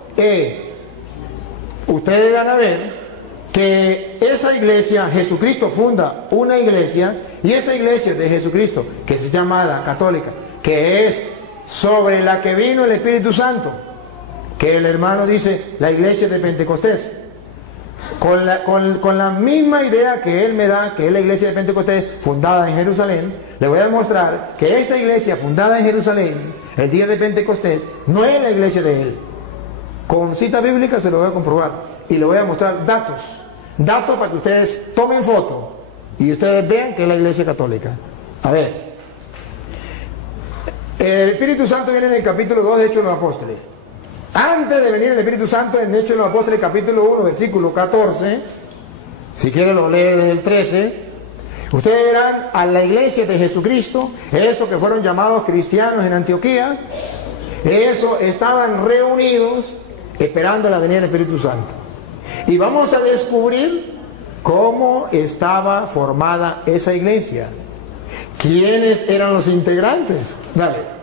ustedes van a ver que esa iglesia, Jesucristo funda una iglesia, y esa iglesia de Jesucristo, que se llama la católica, que es sobre la que vino el Espíritu Santo, que el hermano dice la iglesia de Pentecostés, con la misma idea que él me da, que es la iglesia de Pentecostés fundada en Jerusalén, le voy a demostrar que esa iglesia fundada en Jerusalén, el día de Pentecostés, no es la iglesia de él. Con cita bíblica se lo voy a comprobar, y le voy a mostrar datos para que ustedes tomen foto y ustedes vean que es la iglesia católica. A ver, el Espíritu Santo viene en el capítulo 2 de Hechos de los Apóstoles. Antes de venir el Espíritu Santo, en Hechos de los Apóstoles, capítulo 1, versículo 14, si quieren lo lee desde el 13, ustedes verán a la iglesia de Jesucristo, esos que fueron llamados cristianos en Antioquía, esos estaban reunidos esperando la venida del Espíritu Santo. Y vamos a descubrir cómo estaba formada esa iglesia. ¿Quiénes eran los integrantes? Dale.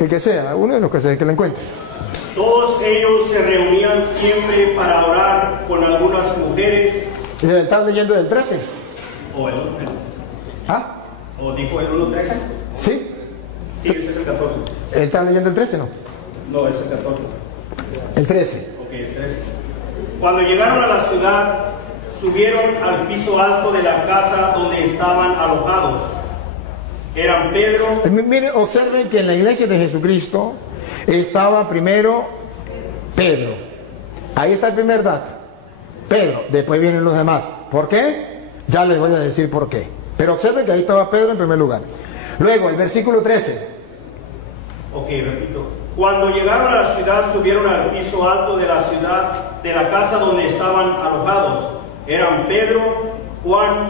El que sea, uno de los que sea, que lo encuentre. Todos ellos se reunían siempre para orar con algunas mujeres. ¿Estás leyendo del 13? ¿O el 1? ¿Ah? ¿O dijo el 1.13? ¿Sí? Sí, ese es el 14. ¿Estás leyendo el 13, no? No, es el 14. El 13. Ok, el 13. Cuando llegaron a la ciudad, subieron al piso alto de la casa donde estaban alojados. Eran Pedro. Miren, observen que en la iglesia de Jesucristo estaba primero Pedro. Ahí está el primer dato. Pedro, después vienen los demás. ¿Por qué? Ya les voy a decir por qué. Pero observen que ahí estaba Pedro en primer lugar. Luego, el versículo 13. Ok, repito. Cuando llegaron a la ciudad, subieron al piso alto de la ciudad, de la casa donde estaban alojados. Eran Pedro, Juan.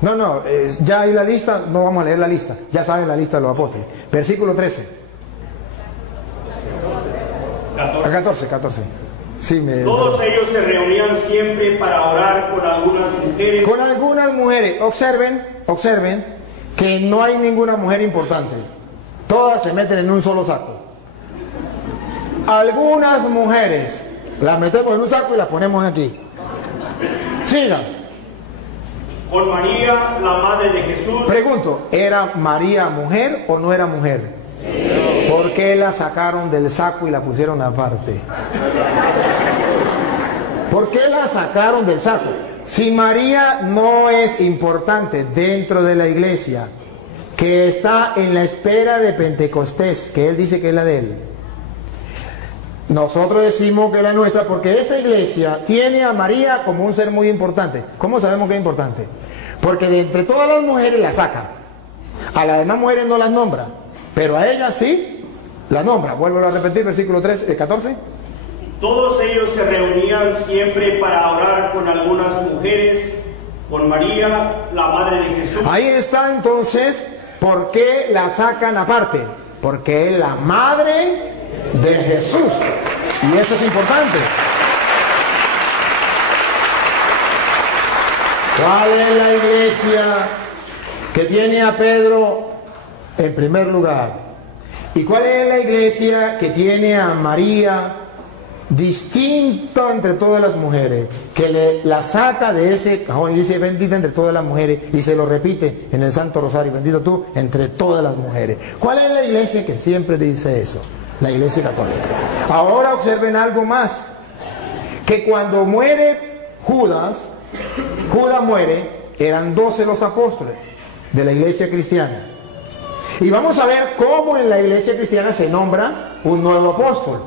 No, ya hay la lista, no vamos a leer la lista. Ya saben la lista de los apóstoles. Versículo 13. 14. Sí, Todos ellos se reunían siempre para orar con algunas mujeres. Con algunas mujeres. Observen que no hay ninguna mujer importante. Todas se meten en un solo saco. Algunas mujeres las metemos en un saco y las ponemos aquí. Sigan. Con María, la madre de Jesús. Pregunto, ¿era María mujer o no era mujer? Sí. ¿Por qué la sacaron del saco y la pusieron aparte? ¿Por qué la sacaron del saco? Si María no es importante dentro de la iglesia, que está en la espera de Pentecostés, que él dice que es la de él, nosotros decimos que es la nuestra porque esa iglesia tiene a María como un ser muy importante. ¿Cómo sabemos que es importante? Porque de entre todas las mujeres la sacan. A las demás mujeres no las nombra, pero a ella sí la nombra. Vuelvo a repetir, versículo 14. Todos ellos se reunían siempre para orar con algunas mujeres, con María, la madre de Jesús. Ahí está entonces, ¿por qué la sacan aparte? Porque es la madre de Jesús. Y eso es importante. ¿Cuál es la iglesia que tiene a Pedro en primer lugar? ¿Y cuál es la iglesia que tiene a María distinto entre todas las mujeres? Que la saca de ese cajón y dice bendita entre todas las mujeres, y se lo repite en el Santo Rosario, bendito tú entre todas las mujeres. ¿Cuál es la iglesia que siempre dice eso? La iglesia católica. Ahora observen algo más, que cuando muere Judas muere, eran 12 los apóstoles de la iglesia cristiana. Y vamos a ver cómo en la iglesia cristiana se nombra un nuevo apóstol.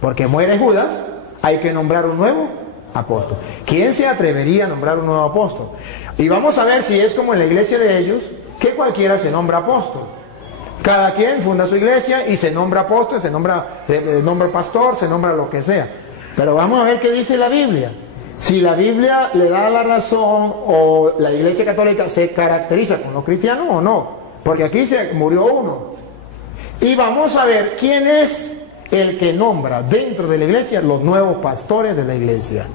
Porque muere Judas, hay que nombrar un nuevo apóstol. ¿Quién se atrevería a nombrar un nuevo apóstol? Y vamos a ver si es como en la iglesia de ellos, que cualquiera se nombra apóstol. Cada quien funda su iglesia y se nombra apóstol, se nombra pastor, se nombra lo que sea. Pero vamos a ver qué dice la Biblia. Si la Biblia le da la razón o la iglesia católica se caracteriza con los cristianos o no. Porque aquí se murió uno. Y vamos a ver quién es el que nombra dentro de la iglesia los nuevos pastores de la iglesia.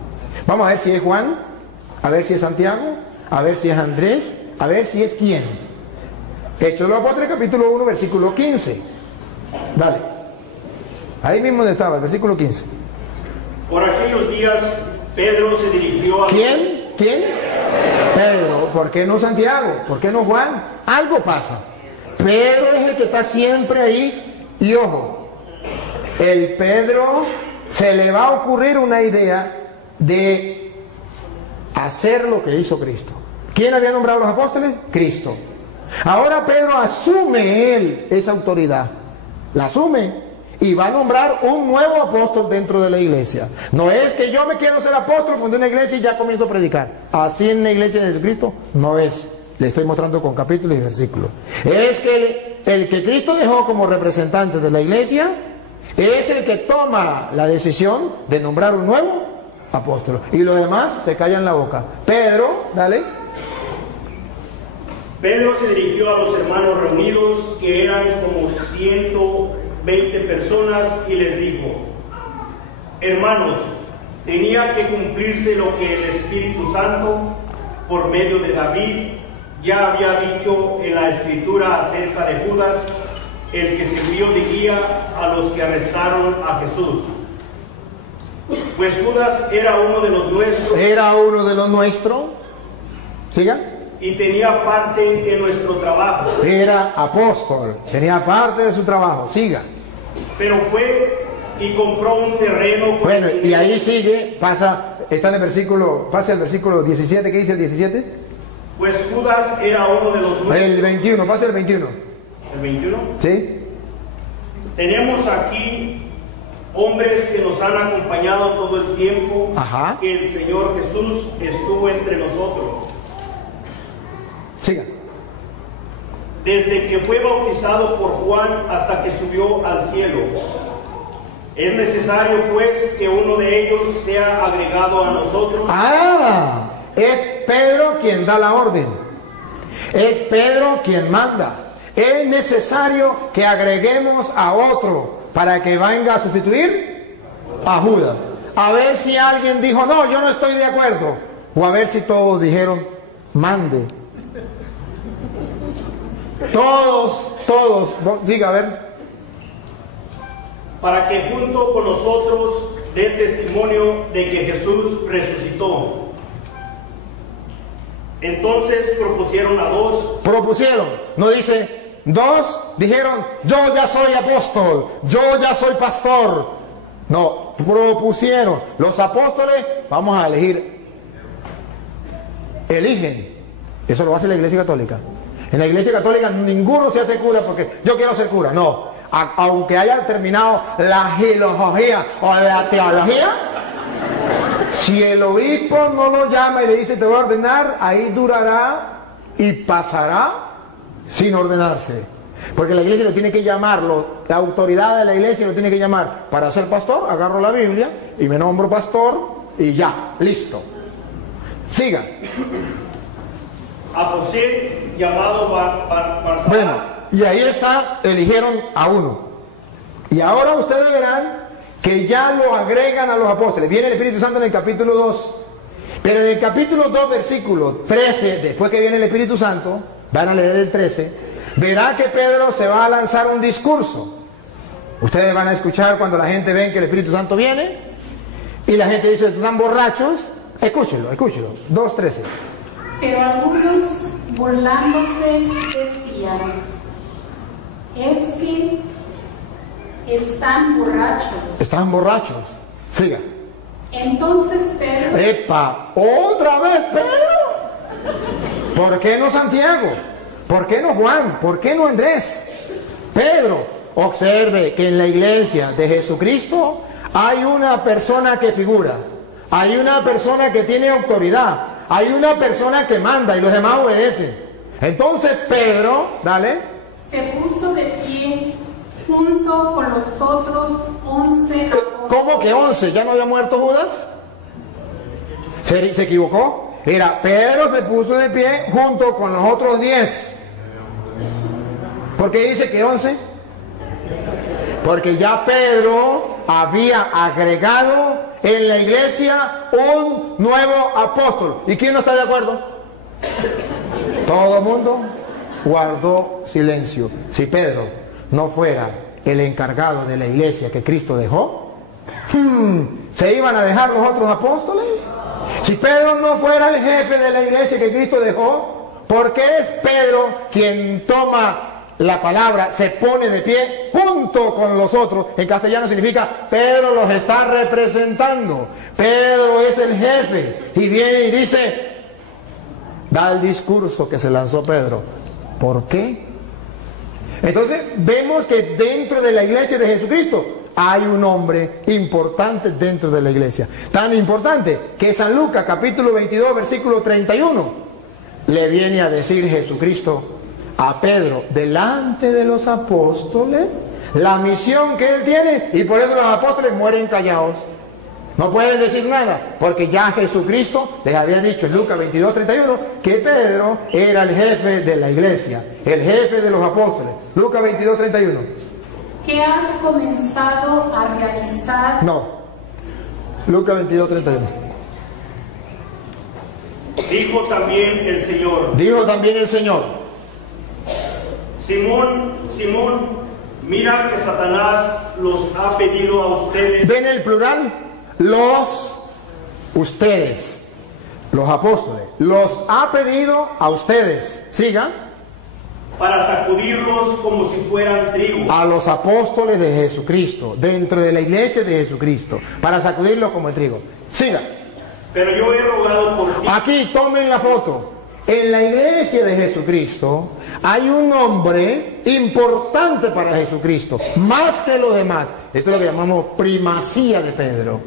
Vamos a ver si es Juan, a ver si es Santiago, a ver si es Andrés, a ver si es quién. Hechos de los Apóstoles, capítulo 1, versículo 15. Dale. Ahí mismo donde estaba, el versículo 15. Por aquellos días, Pedro se dirigió a... ¿Quién? ¿Quién? Pedro. ¿Por qué no Santiago? ¿Por qué no Juan? Algo pasa. Pedro es el que está siempre ahí. Y ojo, el Pedro se le va a ocurrir una idea de hacer lo que hizo Cristo. ¿Quién había nombrado a los apóstoles? Cristo. Ahora Pedro asume él esa autoridad. La asume. Y va a nombrar un nuevo apóstol dentro de la iglesia. No es que yo me quiero ser apóstol, fundé una iglesia y ya comienzo a predicar. Así en la iglesia de Jesucristo no es. Le estoy mostrando con capítulos y versículos. Es que el que Cristo dejó como representante de la iglesia es el que toma la decisión de nombrar un nuevo apóstol. Y los demás se callan la boca. Pedro, dale. Pedro se dirigió a los hermanos reunidos, que eran como 120 personas, y les dijo: hermanos, tenía que cumplirse lo que el Espíritu Santo, por medio de David, ya había dicho en la Escritura acerca de Judas, el que sirvió de guía a los que arrestaron a Jesús. Pues Judas era uno de los nuestros. Era uno de los nuestros. Siga. Y tenía parte en nuestro trabajo. Era apóstol, tenía parte de su trabajo. Siga. Pero fue y compró un terreno. Bueno, y ahí sigue, pasa, está en el versículo, pasa el versículo 17, ¿qué dice el 17? Pues Judas era uno de los nuestros. El 21, pasa el 21. ¿El 21? Sí. Tenemos aquí hombres que nos han acompañado todo el tiempo. Ajá. Que el Señor Jesús estuvo entre nosotros. Siga. Desde que fue bautizado por Juan hasta que subió al cielo. Es necesario pues que uno de ellos sea agregado a nosotros. Ah, es Pedro quien da la orden. Es Pedro quien manda. Es necesario que agreguemos a otro para que venga a sustituir a Judas. A ver si alguien dijo, no, yo no estoy de acuerdo. O a ver si todos dijeron, mande. Todos, diga, a ver. Para que junto con nosotros dé testimonio de que Jesús resucitó. Entonces propusieron a dos. Propusieron, no dice, dos dijeron, yo ya soy apóstol, yo ya soy pastor. No, propusieron. Los apóstoles, vamos a elegir. Eligen. Eso lo hace la Iglesia Católica. En la Iglesia Católica ninguno se hace cura porque yo quiero ser cura. No, aunque haya terminado la filología o la teología, si el obispo no lo llama y le dice te voy a ordenar, ahí durará y pasará sin ordenarse. Porque la iglesia lo tiene que llamar, la autoridad de la iglesia lo tiene que llamar. Para ser pastor, agarro la Biblia y me nombro pastor y ya, listo. Siga. A José, llamado Barsabás. Bueno, y ahí está, eligieron a uno. Y ahora ustedes verán que ya lo agregan a los apóstoles. Viene el Espíritu Santo en el capítulo 2. Pero en el capítulo 2, versículo 13, después que viene el Espíritu Santo, van a leer el 13, verá que Pedro se va a lanzar un discurso. Ustedes van a escuchar cuando la gente ve que el Espíritu Santo viene y la gente dice, están borrachos. Escúchelo. 2:13. Pero algunos, burlándose, decían, es que están borrachos. Están borrachos. Siga. Entonces Pedro... ¡Epa! ¿Otra vez Pedro? ¿Por qué no Santiago? ¿Por qué no Juan? ¿Por qué no Andrés? Pedro. Observe que en la iglesia de Jesucristo hay una persona que figura, hay una persona que tiene autoridad, hay una persona que manda y los demás obedecen. Entonces Pedro, dale, se puso de pie junto con los otros 11 apóstoles. ¿Cómo que 11? ¿Ya no había muerto Judas? ¿Se equivocó? Era Pedro se puso de pie junto con los otros 10. ¿Por qué dice que 11? Porque ya Pedro había agregado en la iglesia un nuevo apóstol. ¿Y quién no está de acuerdo? Todo el mundo guardó silencio. Si Pedro no fuera el encargado de la iglesia que Cristo dejó, ¿se iban a dejar los otros apóstoles? Si Pedro no fuera el jefe de la iglesia que Cristo dejó, ¿por qué es Pedro quien toma la palabra, se pone de pie junto con los otros? En castellano significa Pedro los está representando. Pedro es el jefe y viene y dice, da el discurso que se lanzó Pedro. ¿Por qué? Entonces vemos que dentro de la iglesia de Jesucristo hay un hombre importante dentro de la iglesia. Tan importante que San Lucas capítulo 22 versículo 31 le viene a decir Jesucristo a Pedro delante de los apóstoles la misión que él tiene, y por eso los apóstoles mueren callados, no pueden decir nada, porque ya Jesucristo les había dicho en Lucas 22:31 que Pedro era el jefe de la iglesia, el jefe de los apóstoles. Lucas 22:31. ¿Qué has comenzado a realizar? No, Lucas 22:31. Dijo también el Señor. Dijo también el Señor. Simón, Simón, mira que Satanás los ha pedido a ustedes. ¿Ven el plural? Ustedes, los apóstoles, los ha pedido a ustedes. Siga. Para sacudirlos como si fueran trigo. A los apóstoles de Jesucristo, dentro de la iglesia de Jesucristo, para sacudirlos como el trigo. Siga. Pero yo he rogado por ti. Aquí tomen la foto. En la iglesia de Jesucristo hay un hombre importante para Jesucristo, más que los demás. Esto es lo que llamamos primacía de Pedro.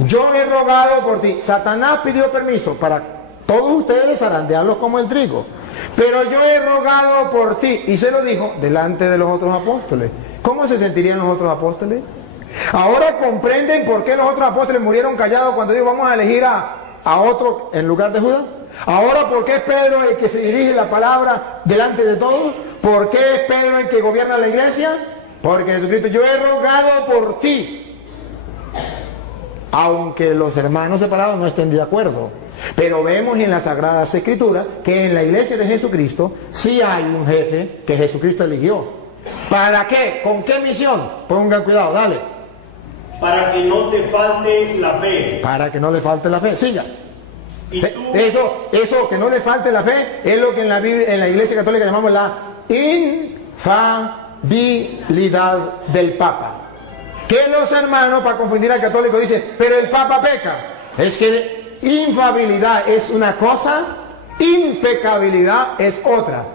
Yo he rogado por ti. Satanás pidió permiso para todos ustedes zarandearlos como el trigo, pero yo he rogado por ti, y se lo dijo delante de los otros apóstoles. ¿Cómo se sentirían los otros apóstoles? Ahora comprenden por qué los otros apóstoles murieron callados cuando dijo vamos a elegir a otro en lugar de Judas. Ahora, ¿por qué es Pedro el que se dirige la palabra delante de todos? ¿Por qué es Pedro el que gobierna la iglesia? Porque Jesucristo, yo he rogado por ti, aunque los hermanos separados no estén de acuerdo. Pero vemos en las Sagradas Escrituras que en la iglesia de Jesucristo sí hay un jefe que Jesucristo eligió. ¿Para qué? ¿Con qué misión? Pongan cuidado, dale. Para que no te falte la fe. Para que no le falte la fe. Siga. Y tú, Eso que no le falte la fe es lo que en la Iglesia Católica llamamos la infalibilidad del Papa. Que los hermanos, para confundir al católico, dicen, pero el Papa peca. Es que infabilidad es una cosa, impecabilidad es otra.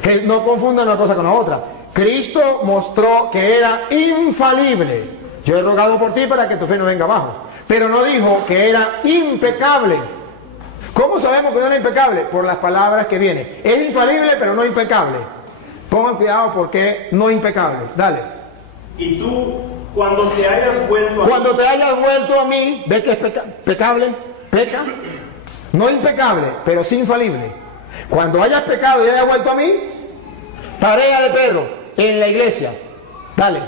Que no confundan una cosa con la otra. Cristo mostró que era infalible. Yo he rogado por ti para que tu fe no venga abajo. Pero no dijo que era impecable. ¿Cómo sabemos que no era impecable? Por las palabras que vienen. Es infalible, pero no impecable. Pongan cuidado porque no impecable. Dale. Y tú, cuando te hayas vuelto a mí, ¿ves que es pecable? ¿Peca? No impecable, pero sí infalible. Cuando hayas pecado y hayas vuelto a mí, tarea de Pedro en la iglesia. Dale.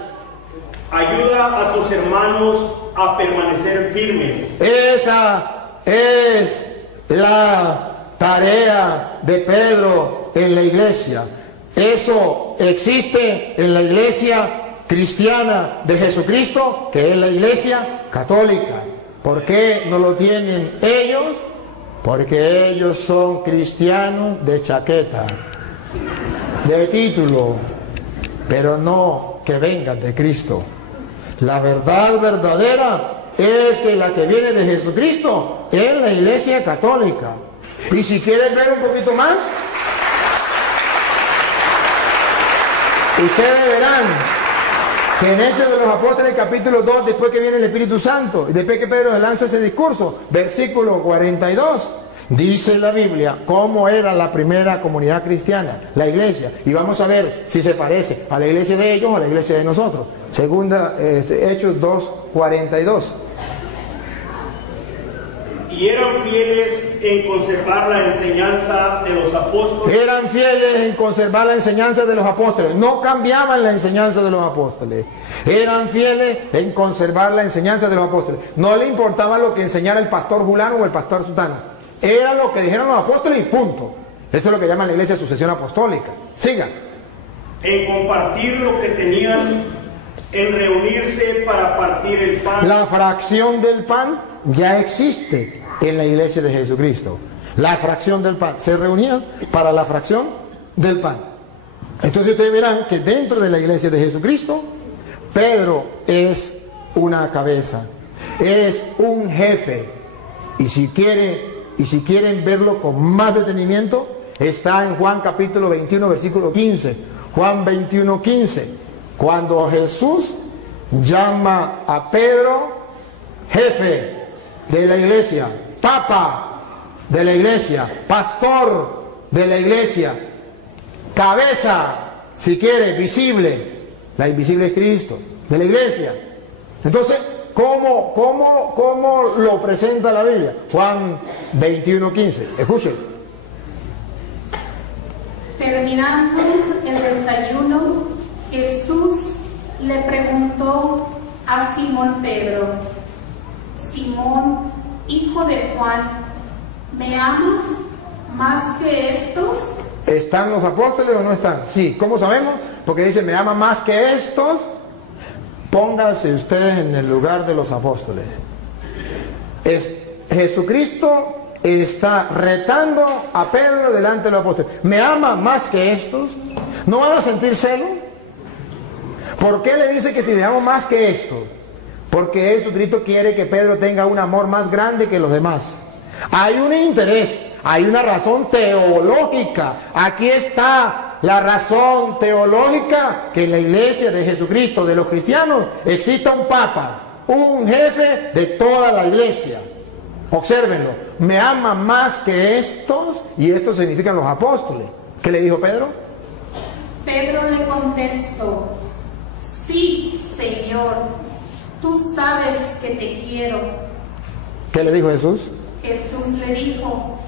Ayuda a tus hermanos a permanecer firmes. Esa es la tarea de Pedro en la iglesia. Eso existe en la iglesia cristiana de Jesucristo, que es la iglesia católica. ¿Por qué no lo tienen ellos? Porque ellos son cristianos de chaqueta, de título, pero no que vengan de Cristo. La verdad verdadera es que la que viene de Jesucristo es la iglesia católica. Y si quieres ver un poquito más, Ustedes verán que en Hechos de los Apóstoles, capítulo 2, después que viene el Espíritu Santo, y después que Pedro lanza ese discurso, versículo 42, dice la Biblia cómo era la primera comunidad cristiana, la iglesia, y vamos a ver si se parece a la iglesia de ellos o a la iglesia de nosotros. Segunda, Hechos 2, 42. Y eran fieles en conservar la enseñanza de los apóstoles. Eran fieles en conservar la enseñanza de los apóstoles. No cambiaban la enseñanza de los apóstoles. Eran fieles en conservar la enseñanza de los apóstoles. No le importaba lo que enseñara el pastor fulano o el pastor sutano. Era lo que dijeron los apóstoles y punto. Eso es lo que llaman la iglesia de sucesión apostólica. Siga. En compartir lo que tenían, en reunirse para partir el pan. La fracción del pan ya existe en la iglesia de Jesucristo. La fracción del pan. Se reunían para la fracción del pan. Entonces ustedes verán que dentro de la iglesia de Jesucristo, Pedro es una cabeza, es un jefe. Y si quieren verlo con más detenimiento, está en Juan capítulo 21, versículo 15. Juan 21, 15. Cuando Jesús llama a Pedro jefe de la iglesia, papa de la iglesia, pastor de la iglesia, cabeza, si quiere, visible, la invisible es Cristo, de la iglesia. Entonces, ¿cómo lo presenta la Biblia? Juan 21, 15. Escuchen. Terminando el desayuno, Jesús le preguntó a Simón Pedro: Simón, hijo de Juan, ¿me amas más que estos? ¿Están los apóstoles o no están? Sí. ¿Cómo sabemos? Porque dice, ¿me ama más que estos? Pónganse ustedes en el lugar de los apóstoles. Jesucristo está retando a Pedro delante de los apóstoles. ¿Me ama más que estos? ¿No van a sentir celo? ¿Por qué le dice que si le amo más que estos? Porque Jesucristo quiere que Pedro tenga un amor más grande que los demás. Hay un interés, hay una razón teológica. Aquí está la razón teológica, que en la iglesia de Jesucristo, de los cristianos, exista un papa, un jefe de toda la iglesia. Obsérvenlo. Me ama más que estos, y estos significan los apóstoles. ¿Qué le dijo Pedro? Pedro le contestó: sí, Señor, tú sabes que te quiero. ¿Qué le dijo Jesús? Jesús le dijo: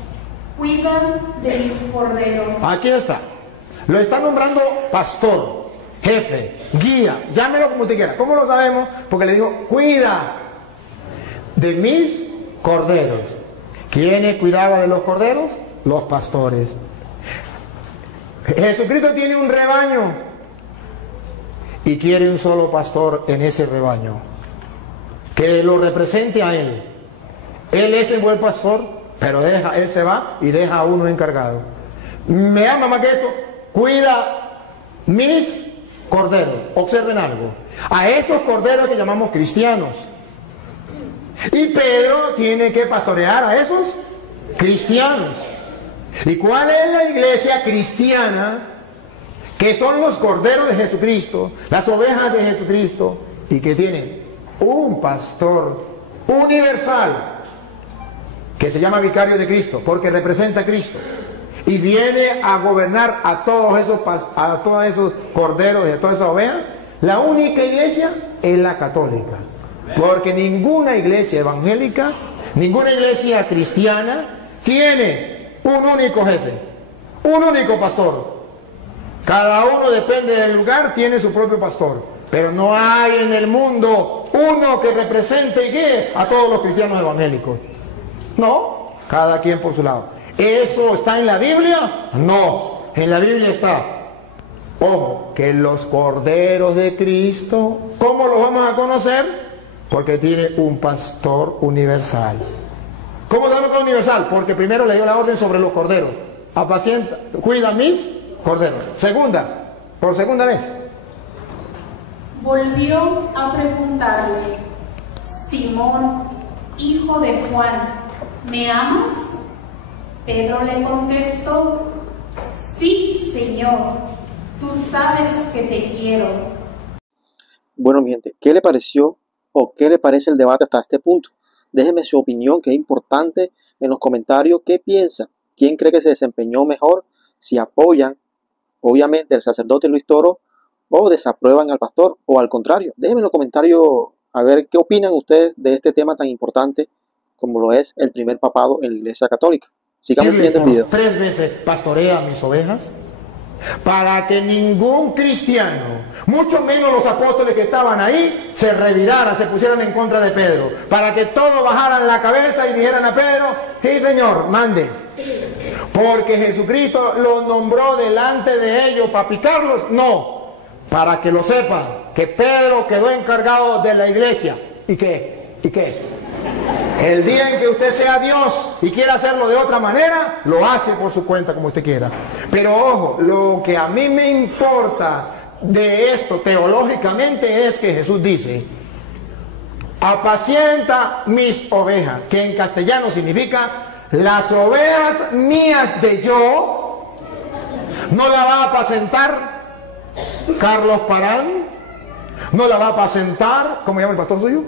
cuida de mis corderos. Aquí está. Lo está nombrando pastor, jefe, guía, llámelo como usted quiera. ¿Cómo lo sabemos? Porque le dijo, cuida de mis corderos. ¿Quiénes cuidaba de los corderos? Los pastores. Jesucristo tiene un rebaño y quiere un solo pastor en ese rebaño que lo represente a él. Él es el buen pastor, pero él se va y deja a uno encargado. Me ama más que esto, cuida mis corderos. Observen algo, a esos corderos que llamamos cristianos. Y Pedro tiene que pastorear a esos cristianos. ¿Y cuál es la iglesia cristiana? Que son los corderos de Jesucristo, las ovejas de Jesucristo, y que tienen un pastor universal que se llama vicario de Cristo, porque representa a Cristo y viene a gobernar a todos esos corderos y a todas esas ovejas. La única iglesia es la católica, porque ninguna iglesia evangélica, ninguna iglesia cristiana tiene un único jefe, un único pastor. Cada uno, depende del lugar, tiene su propio pastor, pero no hay en el mundo uno que represente y guíe a todos los cristianos evangélicos. No, cada quien por su lado. ¿Eso está en la Biblia? No, en la Biblia está, ojo, que los corderos de Cristo, ¿cómo los vamos a conocer? Porque tiene un pastor universal. ¿Cómo sabemos que es universal? Porque primero le dio la orden sobre los corderos: apacienta, cuida mis corderos. Por segunda vez. Volvió a preguntarle: Simón, hijo de Juan, ¿me amas? Pedro le contestó: sí, Señor, tú sabes que te quiero. Bueno, mi gente, ¿qué le pareció o qué le parece el debate hasta este punto? Déjeme su opinión, que es importante, en los comentarios. ¿Qué piensa? ¿Quién cree que se desempeñó mejor? Si apoyan, obviamente, al sacerdote Luis Toro, o desaprueban al pastor, o al contrario. Déjenme en los comentarios a ver qué opinan ustedes de este tema tan importante como lo es el primer papado en la Iglesia Católica. Sigamos viendo el video. 3 veces pastorea mis ovejas, para que ningún cristiano, mucho menos los apóstoles que estaban ahí, se revirara, se pusieran en contra de Pedro, para que todos bajaran la cabeza y dijeran a Pedro: sí, Señor, mande, porque Jesucristo los nombró delante de ellos para picarlos. No, para que lo sepan, que Pedro quedó encargado de la iglesia. ¿Y qué? El día en que usted sea Dios y quiera hacerlo de otra manera, lo hace por su cuenta como usted quiera. Pero ojo, lo que a mí me importa de esto teológicamente es que Jesús dice: apacienta mis ovejas, que en castellano significa las ovejas mías de yo. No la va a apacentar Carlos Parán, no la va a apacentar, ¿cómo se llama el pastor suyo?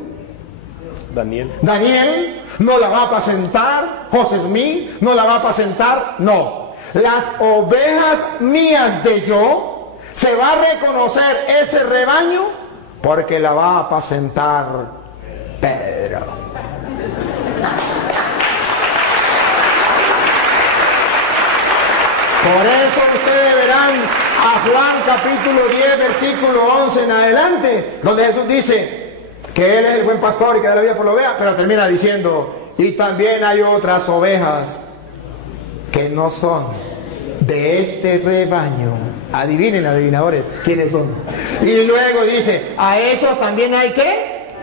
Daniel, no la va a apacentar José Smith, no la va a apacentar, no. Las ovejas mías de yo, se va a reconocer ese rebaño porque la va a apacentar Pedro. Por eso ustedes verán a Juan capítulo 10 versículo 11 en adelante, donde Jesús dice que Él es el buen pastor y que da la vida por la oveja, pero termina diciendo: y también hay otras ovejas que no son de este rebaño. Adivinen, adivinadores, ¿quiénes son? Y luego dice: a esos también hay que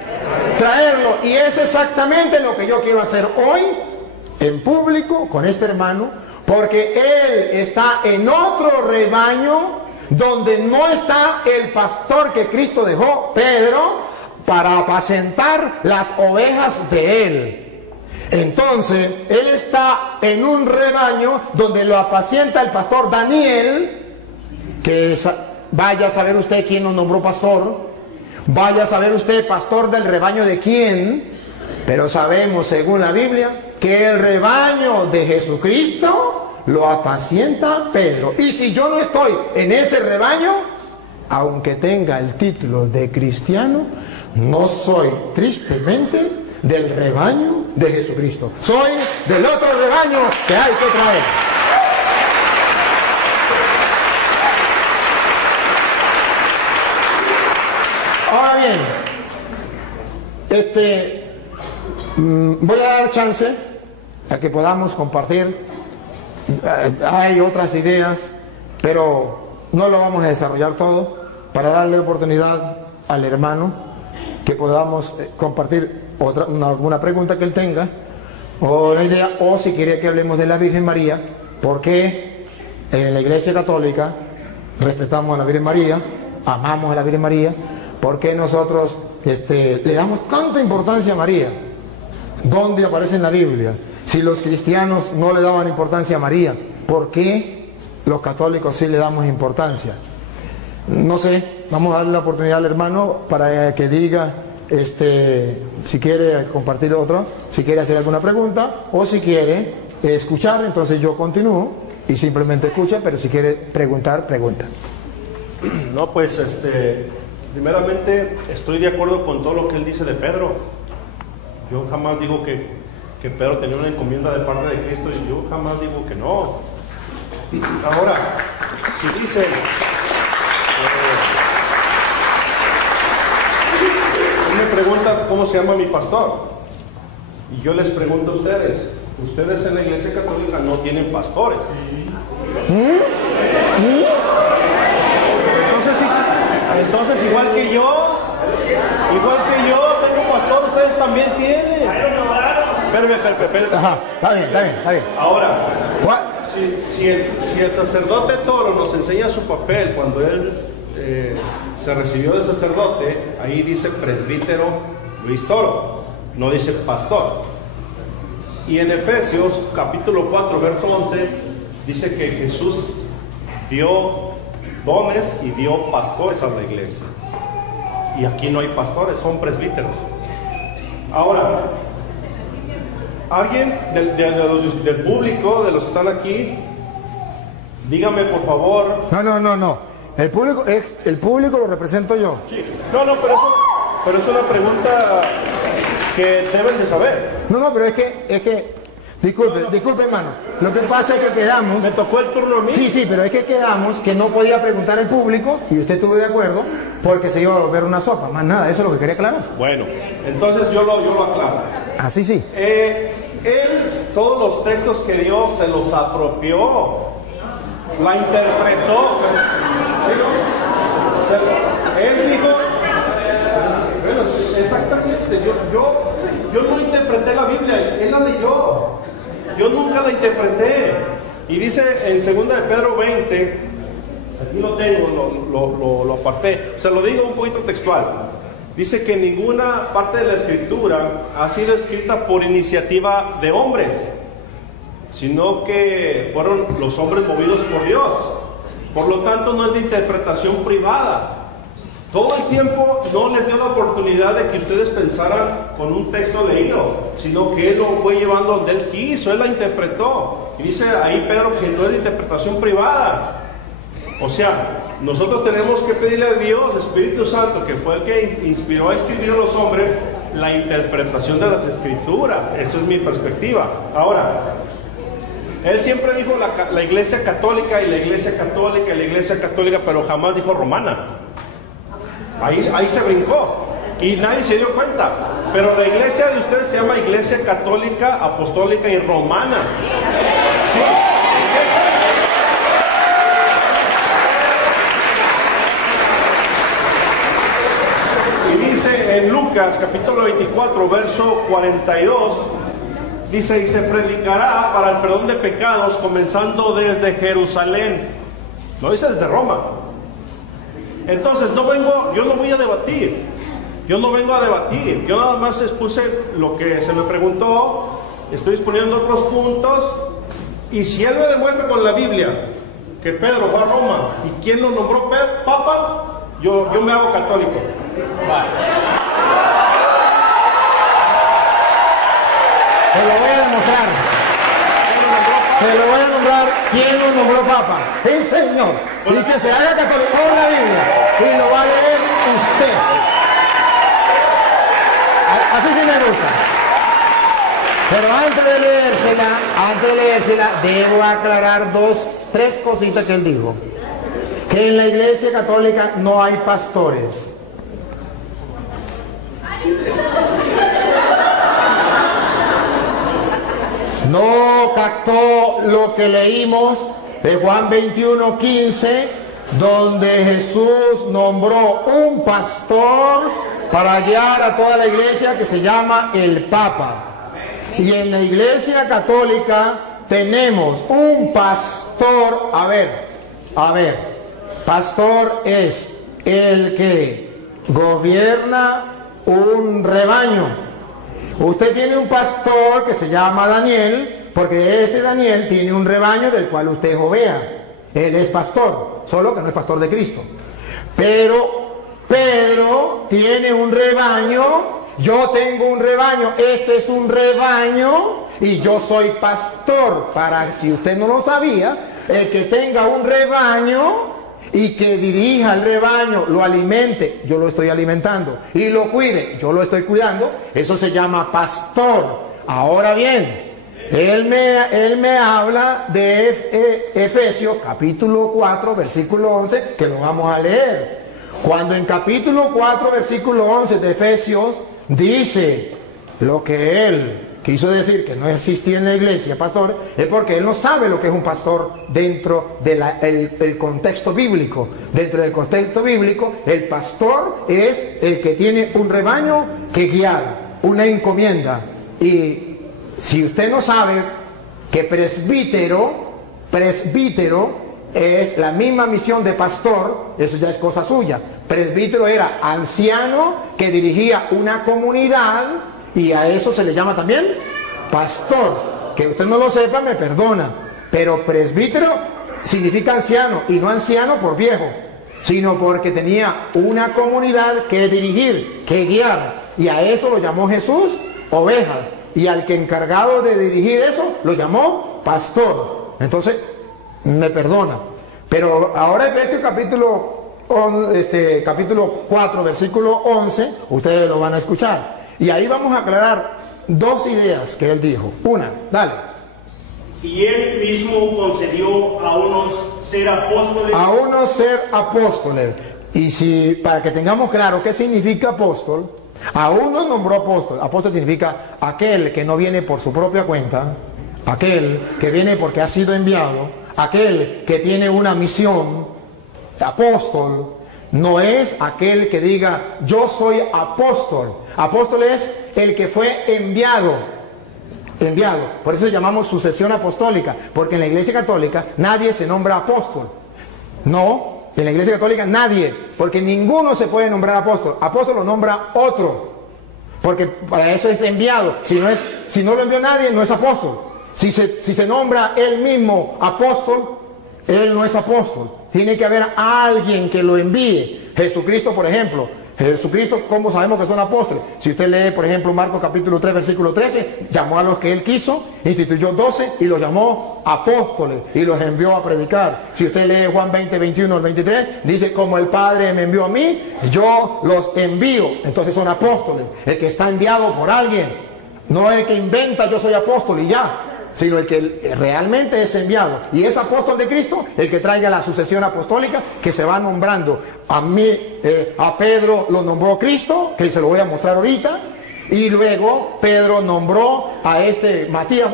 traerlo. Y es exactamente lo que yo quiero hacer hoy en público con este hermano, porque él está en otro rebaño donde no está el pastor que Cristo dejó, Pedro, para apacentar las ovejas de él. Entonces, él está en un rebaño donde lo apacienta el pastor Daniel, que vaya a saber usted quién nos nombró pastor, vaya a saber usted pastor del rebaño de quién, pero sabemos según la Biblia que el rebaño de Jesucristo lo apacienta Pedro. Y si yo no estoy en ese rebaño, aunque tenga el título de cristiano, no soy tristemente del rebaño de Jesucristo. Soy del otro rebaño que hay que traer. Ahora bien, voy a dar chance a que podamos compartir. Hay otras ideas, pero no lo vamos a desarrollar todo, para darle oportunidad al hermano que podamos compartir alguna pregunta que él tenga, o una idea, o si quiere que hablemos de la Virgen María, porque en la Iglesia Católica respetamos a la Virgen María, amamos a la Virgen María, porque nosotros le damos tanta importancia a María. ¿Dónde aparece en la Biblia? Si los cristianos no le daban importancia a María, ¿por qué los católicos sí le damos importancia? No sé, vamos a darle la oportunidad al hermano para que diga si quiere compartir otro, si quiere hacer alguna pregunta, o si quiere escuchar. Entonces yo continúo y simplemente escucha, pero si quiere preguntar, pregunta. No, pues primeramente estoy de acuerdo con todo lo que él dice de Pedro. Yo jamás digo que Pedro tenía una encomienda de parte de Cristo, y yo jamás digo que no. Ahora, si dicen me preguntan cómo se llama mi pastor, y yo les pregunto a ustedes en la Iglesia Católica no tienen pastores. Entonces igual que yo tengo pastor, ustedes también tienen. Espérame. Ajá, está bien. Ahora, si el sacerdote Toro nos enseña su papel cuando él se recibió de sacerdote, ahí dice presbítero Luis Toro, no dice pastor. Y en Efesios capítulo 4 verso 11 dice que Jesús dio dones y dio pastores a la iglesia. Y aquí no hay pastores, son presbíteros. Ahora, alguien del público, de los que están aquí, dígame por favor. No. El público lo represento yo. Sí. No, pero es una pregunta que deben de saber. No, pero es que disculpe hermano. Lo que pasa es que quedamos. Me tocó el turno a mí. Sí, pero es que quedamos que no podía preguntar el público, y usted estuvo de acuerdo, porque se iba a volver una sopa. Más nada, eso es lo que quería aclarar. Bueno, entonces yo lo aclaro. Así sí. Él, todos los textos que dio, se los apropió, la interpretó. Él dijo, bueno, exactamente, yo no interpreté la Biblia, él la leyó, yo nunca la interpreté. Y dice en 2 de Pedro 20, aquí lo tengo, lo aparté, se lo digo un poquito textual. Dice que ninguna parte de la Escritura ha sido escrita por iniciativa de hombres, sino que fueron los hombres movidos por Dios. Por lo tanto, no es de interpretación privada. Todo el tiempo no les dio la oportunidad de que ustedes pensaran con un texto leído, sino que Él lo fue llevando donde Él quiso, Él la interpretó. Y dice ahí Pedro que no es de interpretación privada. O sea, nosotros tenemos que pedirle a Dios, Espíritu Santo, que fue el que inspiró a escribir a los hombres, la interpretación de las Escrituras. Esa es mi perspectiva. Ahora, él siempre dijo la Iglesia Católica y la Iglesia Católica y la Iglesia Católica, pero jamás dijo romana. Ahí se brincó y nadie se dio cuenta. Pero la iglesia de ustedes se llama Iglesia Católica, Apostólica y Romana. ¿Sí? Y dice en Lucas capítulo 24, verso 42, dice, y se predicará para el perdón de pecados comenzando desde Jerusalén. No dice desde Roma. Entonces yo no voy a debatir, yo no vengo a debatir, yo nada más expuse lo que se me preguntó, estoy exponiendo otros puntos, y si él me demuestra con la Biblia que Pedro fue a Roma y quién lo nombró Papa, yo me hago católico. Se lo voy a demostrar. Se lo voy a nombrar quién lo nombró Papa. El Señor. Y que se haga católico con la Biblia. Y lo va a leer usted. Así sí me gusta. Pero antes de leérsela, debo aclarar tres cositas que él dijo. Que en la Iglesia Católica no hay pastores. No captó lo que leímos de Juan 21:15, donde Jesús nombró un pastor para guiar a toda la iglesia, que se llama el Papa. Y en la Iglesia Católica tenemos un pastor. A ver, pastor es el que gobierna un rebaño. Usted tiene un pastor que se llama Daniel, porque este Daniel tiene un rebaño del cual usted es oveja. Él es pastor, solo que no es pastor de Cristo. Pero Pedro tiene un rebaño, yo tengo un rebaño, este es un rebaño y yo soy pastor. Para, si usted no lo sabía, el que tenga un rebaño y que dirija el rebaño, lo alimente, yo lo estoy alimentando, y lo cuide, yo lo estoy cuidando, eso se llama pastor. Ahora bien, él me habla de Efesios capítulo 4 versículo 11, que lo vamos a leer. Cuando en capítulo 4 versículo 11 de Efesios dice lo que él quiso decir, que no existía en la iglesia pastor, es porque él no sabe lo que es un pastor dentro del contexto bíblico. Dentro del contexto bíblico, el pastor es el que tiene un rebaño que guiar, una encomienda. Y si usted no sabe que presbítero es la misma misión de pastor, eso ya es cosa suya. Presbítero era anciano que dirigía una comunidad, y a eso se le llama también pastor. Que usted no lo sepa, me perdona, pero presbítero significa anciano, y no anciano por viejo, sino porque tenía una comunidad que dirigir, que guiar, y a eso lo llamó Jesús oveja, y al que encargado de dirigir eso lo llamó pastor. Entonces me perdona, pero ahora Efesios capítulo 4 versículo 11 ustedes lo van a escuchar, y ahí vamos a aclarar dos ideas que él dijo. Una, dale. Y él mismo concedió a unos ser apóstoles. A unos ser apóstoles. Y si, para que tengamos claro qué significa apóstol, a unos nombró apóstol. Apóstol significa aquel que no viene por su propia cuenta, aquel que viene porque ha sido enviado, aquel que tiene una misión. Apóstol no es aquel que diga yo soy apóstol. Apóstol es el que fue enviado. Por eso llamamos sucesión apostólica, porque en la Iglesia Católica nadie se nombra apóstol. No, en la Iglesia Católica nadie, porque ninguno se puede nombrar apóstol. Apóstol lo nombra otro, porque para eso es enviado. Si no lo envió nadie, no es apóstol. Si se nombra él mismo apóstol, él no es apóstol. Tiene que haber alguien que lo envíe. Jesucristo, por ejemplo. Jesucristo, ¿cómo sabemos que son apóstoles? Si usted lee, por ejemplo, Marcos capítulo 3, versículo 13, llamó a los que él quiso, instituyó 12 y los llamó apóstoles y los envió a predicar. Si usted lee Juan 20, 21 al 23, dice, como el Padre me envió a mí, yo los envío. Entonces son apóstoles. El que está enviado por alguien, no el que inventa yo soy apóstol y ya, sino el que realmente es enviado. Y es apóstol de Cristo el que traiga la sucesión apostólica que se va nombrando. A Pedro lo nombró Cristo, que se lo voy a mostrar ahorita, y luego Pedro nombró a Matías,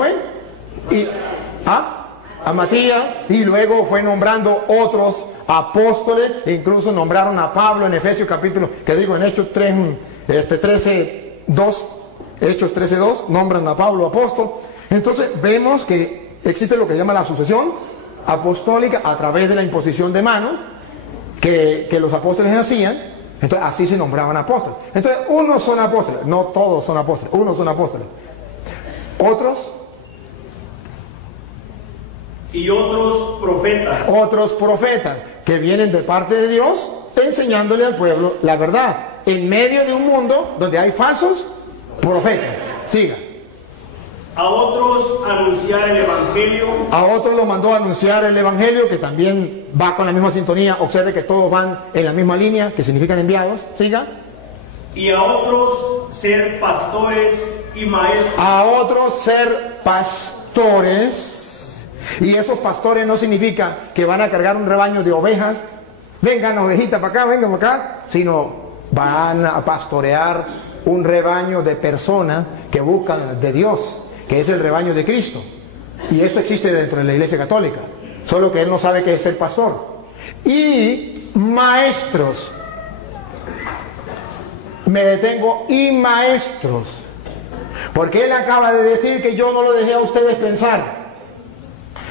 a Matías, y luego fue nombrando otros apóstoles, e incluso nombraron a Pablo en Efesios capítulo, en Hechos 13:2, Hechos 13:2, nombran a Pablo apóstol. Entonces vemos que existe lo que se llama la sucesión apostólica a través de la imposición de manos que los apóstoles hacían. Entonces así se nombraban apóstoles. Entonces unos son apóstoles, no todos son apóstoles, unos son apóstoles. Otros y otros profetas. Otros profetas que vienen de parte de Dios enseñándole al pueblo la verdad en medio de un mundo donde hay falsos profetas. Siga. A otros anunciar el Evangelio. A otros los mandó a anunciar el Evangelio, que también va con la misma sintonía. Observe que todos van en la misma línea, que significan enviados. Siga. Y a otros ser pastores y maestros. A otros ser pastores. Y esos pastores no significa que van a cargar un rebaño de ovejas. Vengan ovejitas para acá, vengan para acá. Sino van a pastorear un rebaño de personas que buscan de Dios, que es el rebaño de Cristo. Y eso existe dentro de la Iglesia Católica, solo que él no sabe qué es ser pastor. Y maestros, me detengo, y maestros, porque él acaba de decir que yo no lo dejé a ustedes pensar,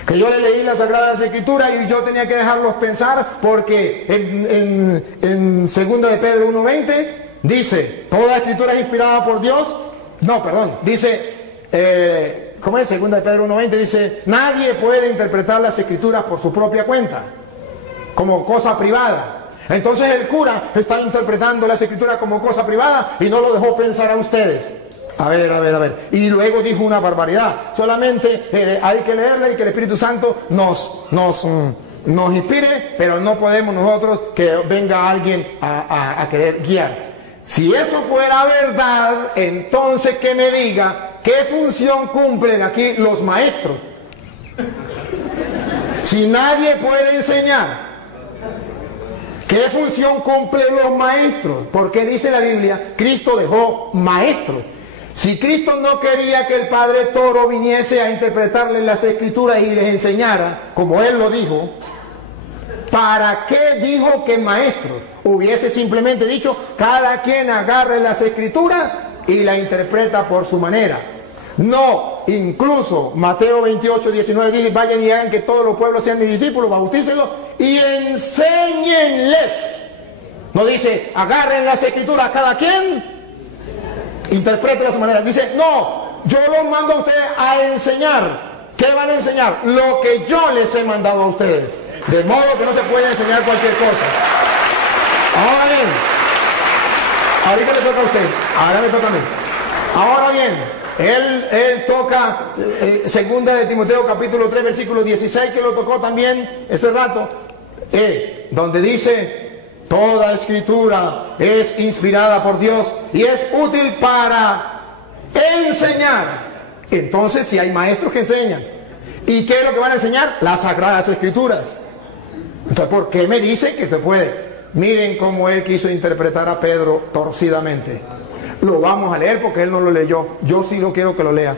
que yo le leí las Sagradas Escrituras y yo tenía que dejarlos pensar, porque en 2 de Pedro 1:20 dice, toda escritura es inspirada por Dios. Dice, ¿cómo es? 2 de Pedro 1:20 dice, nadie puede interpretar las escrituras por su propia cuenta, como cosa privada. Entonces el cura está interpretando las escrituras como cosa privada y no lo dejó pensar a ustedes. A ver. Y luego dijo una barbaridad. Solamente hay que leerla y que el Espíritu Santo nos inspire, pero no podemos nosotros que venga alguien a querer guiar. Si eso fuera verdad, entonces que me diga qué función cumplen aquí los maestros. Si nadie puede enseñar, ¿qué función cumplen los maestros? Porque dice la Biblia, Cristo dejó maestros. Si Cristo no quería que el Padre Toro viniese a interpretarles las Escrituras y les enseñara, como Él lo dijo, ¿para qué dijo que maestros? Hubiese simplemente dicho, cada quien agarre las Escrituras y la interpreta por su manera. No, incluso Mateo 28:19 dice, vayan y hagan que todos los pueblos sean mis discípulos, bautícenlos y enséñenles. No dice, agarren las Escrituras cada quien, interpreten a su manera. Dice, no, yo los mando a ustedes a enseñar. ¿Qué van a enseñar? Lo que yo les he mandado a ustedes. De modo que no se puede enseñar cualquier cosa. Ahora bien, ahorita le toca a usted, ahora me toca a mí. Ahora bien, él toca segunda de Timoteo capítulo 3 versículo 16, que lo tocó también ese rato, donde dice: toda escritura es inspirada por Dios y es útil para enseñar. Entonces, si hay maestros que enseñan, ¿y qué es lo que van a enseñar? Las sagradas escrituras. Entonces, ¿por qué me dice que se puede? Miren cómo él quiso interpretar a Pedro torcidamente. Lo vamos a leer porque él no lo leyó. Yo sí lo quiero que lo lea.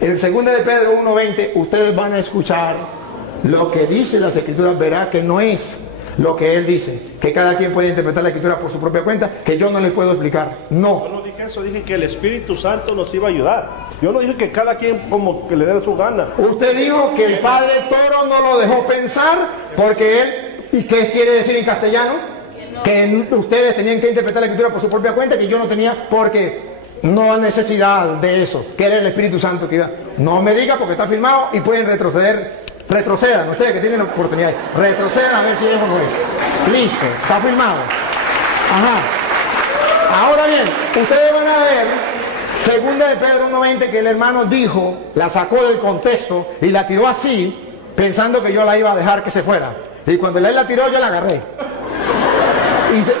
En 2 de Pedro 1:20, ustedes van a escuchar lo que dice las escrituras. Verá que no es lo que él dice, que cada quien puede interpretar la escritura por su propia cuenta, que yo no les puedo explicar. No. Yo no dije eso, dije que el Espíritu Santo nos iba a ayudar. Yo no dije que cada quien como que le dé su gana. Usted dijo que el padre Toro no lo dejó pensar porque él... ¿Y qué quiere decir en castellano? Que ustedes tenían que interpretar la escritura por su propia cuenta, que yo no tenía, porque no hay necesidad de eso, que era el Espíritu Santo que iba. No me diga porque está firmado y pueden retroceder. Retrocedan, ustedes que tienen la oportunidad, retrocedan a ver si eso no es. Listo, está firmado. Ajá. Ahora bien, ustedes van a ver, 2 de Pedro 1:20, que el hermano dijo, la sacó del contexto y la tiró así, pensando que yo la iba a dejar que se fuera. Y cuando él la tiró, yo la agarré.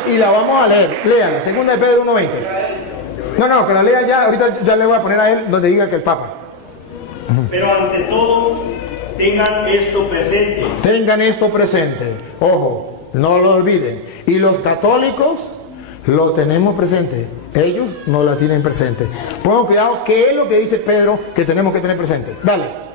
Y la vamos a leer. Léanla, 2 de Pedro 1:20. No, que la lea ya. Ahorita ya le voy a poner a él donde diga que el Papa. Pero ante todo, tengan esto presente. Tengan esto presente. Ojo, no lo olviden. Y los católicos lo tenemos presente. Ellos no la tienen presente. Pongan cuidado, ¿qué es lo que dice Pedro que tenemos que tener presente? Dale.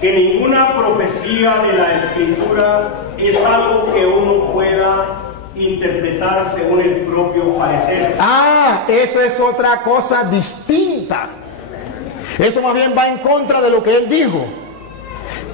Que ninguna profecía de la Escritura es algo que uno pueda interpretar según el propio parecer. Ah, eso es otra cosa distinta. Eso más bien va en contra de lo que él dijo.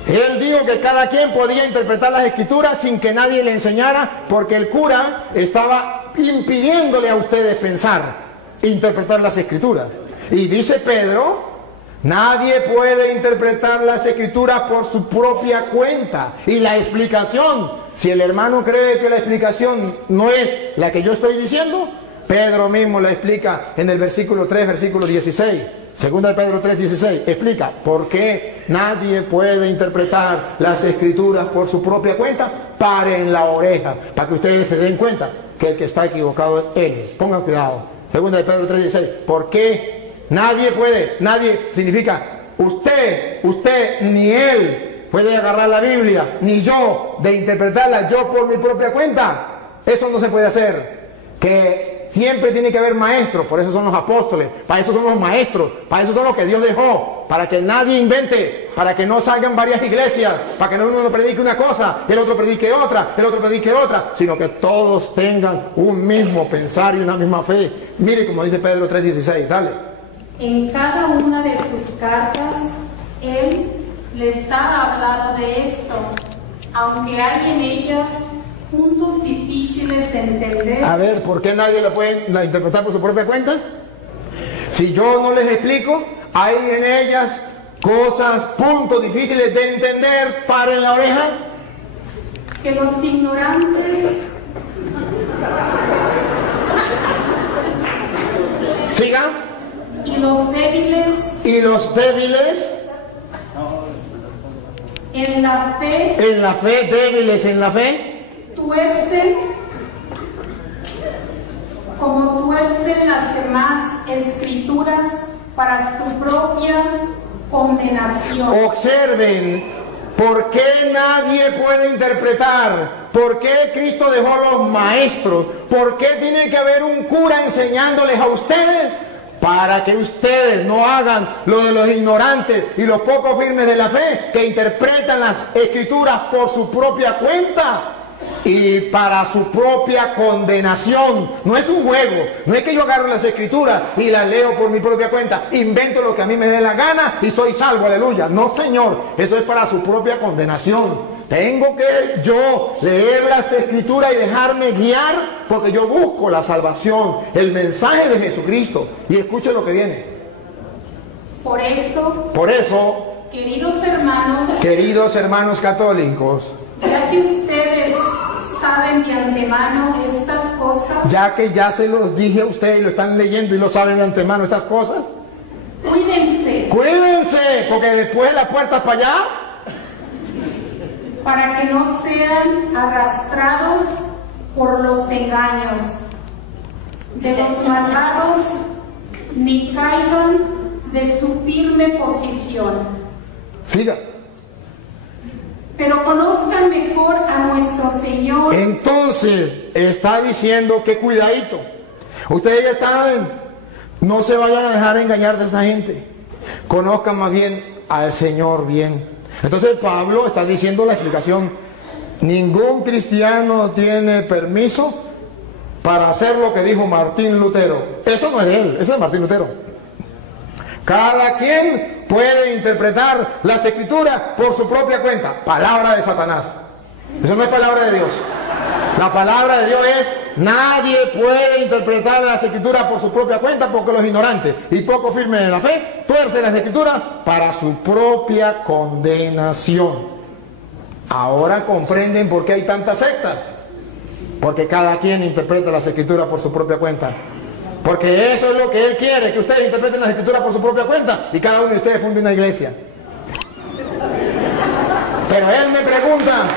Él dijo que cada quien podía interpretar las Escrituras sin que nadie le enseñara, porque el cura estaba impidiéndole a ustedes pensar, interpretar las Escrituras. Y dice Pedro: nadie puede interpretar las Escrituras por su propia cuenta. Y la explicación, si el hermano cree que la explicación no es la que yo estoy diciendo, Pedro mismo la explica en el versículo 3, versículo 16. 2 de Pedro 3:16, explica por qué nadie puede interpretar las Escrituras por su propia cuenta. Paren la oreja, para que ustedes se den cuenta que el que está equivocado es él. Pongan cuidado. 2 de Pedro 3:16, ¿por qué nadie puede? Nadie significa usted ni él puede agarrar la Biblia, ni yo, de interpretarla yo por mi propia cuenta. Eso no se puede hacer. Que siempre tiene que haber maestros, por eso son los apóstoles, para eso son los maestros, para eso son los que Dios dejó, para que nadie invente, para que no salgan varias iglesias, para que no uno predique una cosa, el otro predique otra, el otro predique otra, sino que todos tengan un mismo pensar y una misma fe. Mire como dice Pedro 3:16, dale. En cada una de sus cartas, él les ha hablado de esto, aunque hay en ellas puntos difíciles de entender. A ver, ¿por qué nadie lo puede interpretar por su propia cuenta? Si yo no les explico, hay en ellas cosas, puntos difíciles de entender. Paren la oreja. Que los ignorantes Siga. y los débiles en la fe, débiles en la fe, tuercen como tuercen las demás escrituras para su propia condenación. Observen, ¿por qué nadie puede interpretar? ¿Por qué Cristo dejó los maestros? ¿Por qué tiene que haber un cura enseñándoles a ustedes? Para que ustedes no hagan lo de los ignorantes y los poco firmes de la fe, que interpretan las escrituras por su propia cuenta y para su propia condenación. No es un juego, no es que yo agarro las escrituras y las leo por mi propia cuenta, invento lo que a mí me dé la gana y soy salvo, aleluya. No, señor, eso es para su propia condenación. Tengo que yo leer las escrituras y dejarme guiar, porque yo busco la salvación, el mensaje de Jesucristo. Y escuche lo que viene. Por eso, Queridos hermanos católicos, ya que ustedes saben de antemano estas cosas, ya que ya se los dije a ustedes, lo están leyendo y lo saben de antemano estas cosas, cuídense, porque después las puertas para allá, para que no sean arrastrados por los engaños de los malvados, ni caigan de su firme posición. Siga. Pero conozcan mejor a nuestro Señor. Entonces está diciendo que cuidadito. Ustedes ya saben, no se vayan a dejar engañar de esa gente. Conozcan más bien al Señor bien. Entonces Pablo está diciendo la explicación. Ningún cristiano tiene permiso para hacer lo que dijo Martín Lutero. Eso no es de él, eso es de Martín Lutero. Cada quien puede interpretar las escrituras por su propia cuenta. Palabra de Satanás. Eso no es palabra de Dios. La palabra de Dios es: nadie puede interpretar las escrituras por su propia cuenta, porque los ignorantes y poco firmes en la fe tuercen las escrituras para su propia condenación. Ahora comprenden por qué hay tantas sectas. Porque cada quien interpreta las escrituras por su propia cuenta. Porque eso es lo que Él quiere, que ustedes interpreten las escrituras por su propia cuenta y cada uno de ustedes funde una iglesia. Pero Él me pregunta,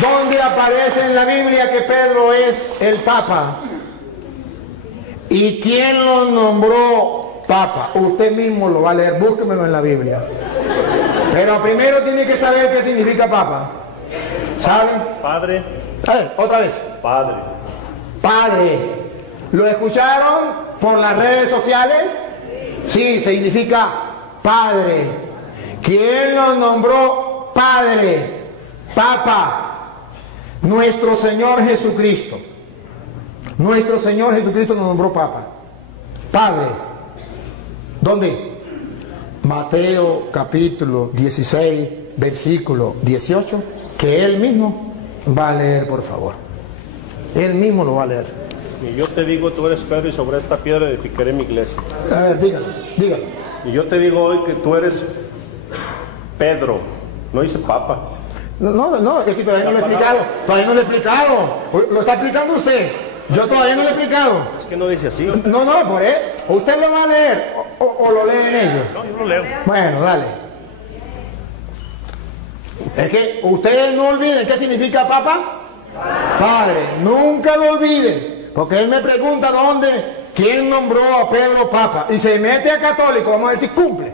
¿dónde aparece en la Biblia que Pedro es el Papa? ¿Y quién lo nombró Papa? Usted mismo lo va a leer, búsquemelo en la Biblia. Pero primero tiene que saber qué significa Papa. ¿Saben? Padre. Otra vez. Padre. Padre. ¿Lo escucharon por las redes sociales? Sí, significa Padre. ¿Quién lo nombró Padre? Papa. Nuestro Señor Jesucristo. Nuestro Señor Jesucristo lo nombró Papa. Padre. ¿Dónde? Mateo capítulo 16, versículo 18, que Él mismo va a leer, por favor. Él mismo lo va a leer. Y yo te digo, tú eres Pedro, y sobre esta piedra edificaré mi iglesia. A ver, dígalo. Y yo te digo hoy que tú eres Pedro, no dice Papa. No, es que todavía no lo he explicado. Lo está explicando usted. Yo todavía no lo he explicado. Es que no dice así. No, por él. Usted lo va a leer o lo leen ellos. No, yo lo leo. Bueno, dale. Es que ustedes no olviden qué significa Papa. Padre. Nunca lo olviden. Porque él me pregunta quién nombró a Pedro Papa. Y se mete a católico, vamos a decir, cumple.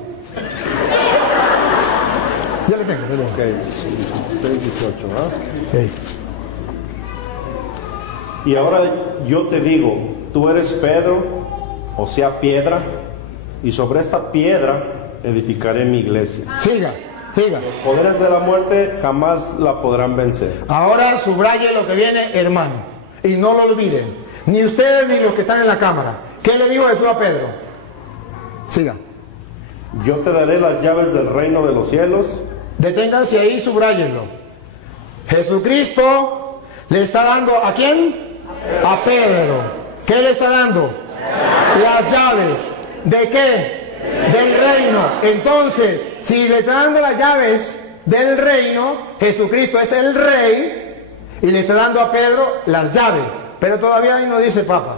Ya le tengo. Ok, 18, ¿no? Okay. Y ahora yo te digo, tú eres Pedro, o sea, piedra, y sobre esta piedra edificaré mi iglesia. Siga. Los poderes de la muerte jamás la podrán vencer. Ahora subraye lo que viene, hermano, y no lo olviden, ni ustedes ni los que están en la cámara. ¿Qué le dijo Jesús a Pedro? Siga. Yo te daré las llaves del reino de los cielos. Deténganse ahí, subrayenlo. Jesucristo le está dando ¿a quién? A Pedro. ¿Qué le está dando? Las llaves. ¿De qué? Del reino. Entonces, si le está dando las llaves del reino, Jesucristo es el rey y le está dando a Pedro las llaves. Pero todavía ahí no dice Papa.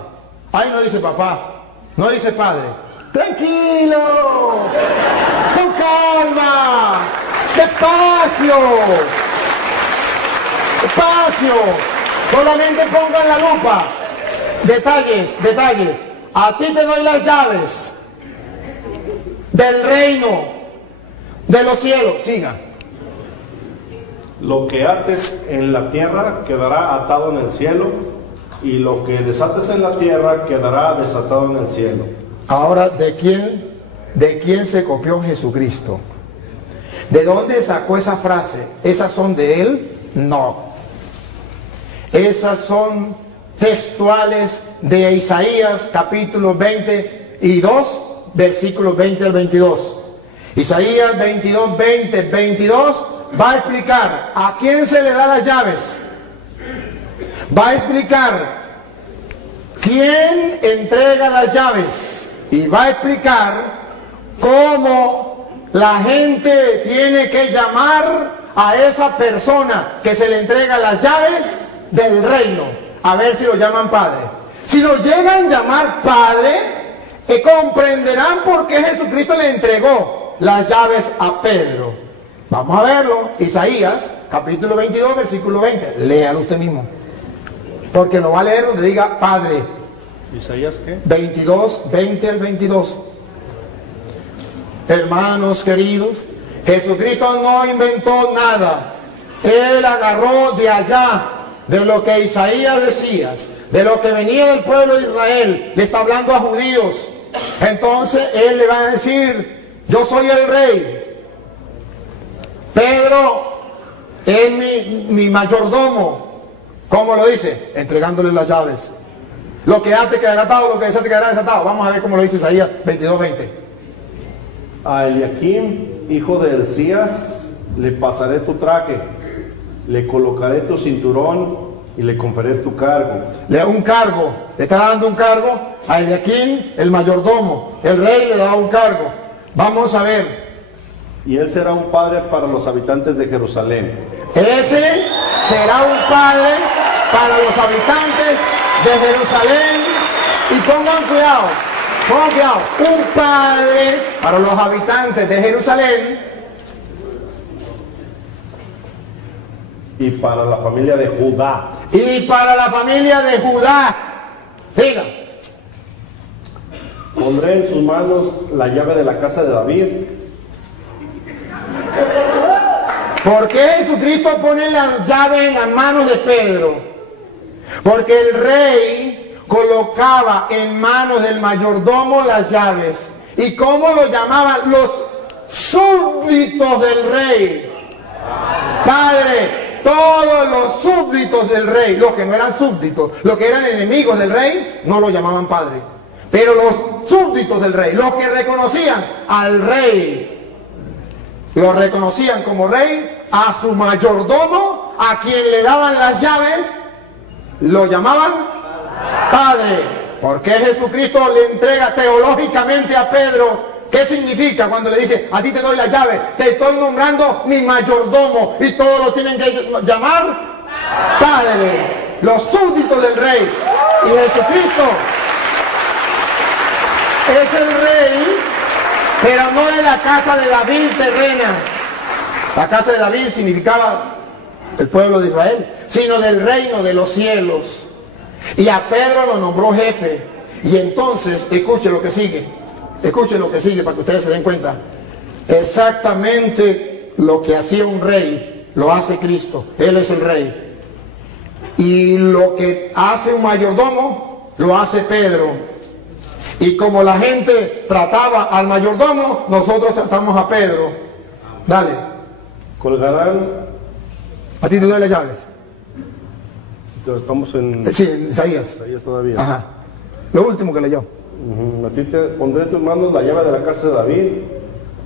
Ahí no dice papá. No dice padre. Tranquilo. Con calma. Despacio. Despacio. Solamente pongan la lupa. Detalles. A ti te doy las llaves del reino de los cielos. Siga. Lo que ates en la tierra quedará atado en el cielo, y lo que desates en la tierra quedará desatado en el cielo. Ahora, ¿de quién se copió Jesucristo? ¿De dónde sacó esa frase? ¿Esas son de él? No. Esas son textuales de Isaías capítulo 22, versículos 20 al 22. Isaías 22, 20, 22 va a explicar a quién se le da las llaves. Va a explicar quién entrega las llaves. y va a explicar cómo la gente tiene que llamar a esa persona que se le entrega las llaves del reino, a ver si lo llaman padre. Si lo llegan a llamar padre, comprenderán por qué Jesucristo le entregó las llaves a Pedro. Vamos a verlo, Isaías, capítulo 22, versículo 20. Léalo usted mismo, porque lo va a leer donde diga padre. ¿Isaías qué? 22, 20 al 22. Hermanos queridos, Jesucristo no inventó nada. Él agarró de allá, de lo que Isaías decía, de lo que venía del pueblo de Israel. Le está hablando a judíos. Entonces Él le va a decir, yo soy el rey. Pedro es mi mayordomo. ¿Cómo lo dice? Entregándole las llaves. Lo que ate quedará atado, lo que desate quedará desatado. Vamos a ver cómo lo dice Isaías 22:20. A Eliakim, hijo de Hilcías, le pasaré tu traje, le colocaré tu cinturón y le conferiré tu cargo. Le da un cargo, le está dando un cargo a Eliakim, el mayordomo. El rey le da un cargo. Vamos a ver. Y él será un padre para los habitantes de Jerusalén. Ese será un padre para los habitantes de Jerusalén. Y pongan cuidado, un padre para los habitantes de Jerusalén. Y para la familia de Judá. Y para la familia de Judá. Diga. Pondré en sus manos la llave de la casa de David. ¿Por qué Jesucristo pone la llave en las manos de Pedro? Porque el rey colocaba en manos del mayordomo las llaves. ¿Y cómo lo llamaban? Los súbditos del rey. Padre, todos los súbditos del rey, los que no eran súbditos, los que eran enemigos del rey, no lo llamaban padre. Pero los súbditos del rey, los que reconocían al rey, lo reconocían como rey, a su mayordomo, a quien le daban las llaves, lo llamaban padre. Porque Jesucristo le entrega teológicamente a Pedro. ¿Qué significa cuando le dice, a ti te doy la llave, te estoy nombrando mi mayordomo, y todos lo tienen que llamar padre? Los súbditos del rey. Y Jesucristo es el rey, pero no de la casa de David terrena. La casa de David significaba el pueblo de Israel, sino del reino de los cielos. Y a Pedro lo nombró jefe. Y entonces, escuche lo que sigue. Escuchen lo que sigue para que ustedes se den cuenta. Exactamente lo que hacía un rey, lo hace Cristo. Él es el rey. Y lo que hace un mayordomo, lo hace Pedro. Y como la gente trataba al mayordomo, nosotros tratamos a Pedro. Dale. Colgarán. A ti te doy las llaves. Estamos en... Sí, Isaías. Isaías todavía. Ajá. Lo último que leyó. A ti te pondré en tus manos la llave de la casa de David.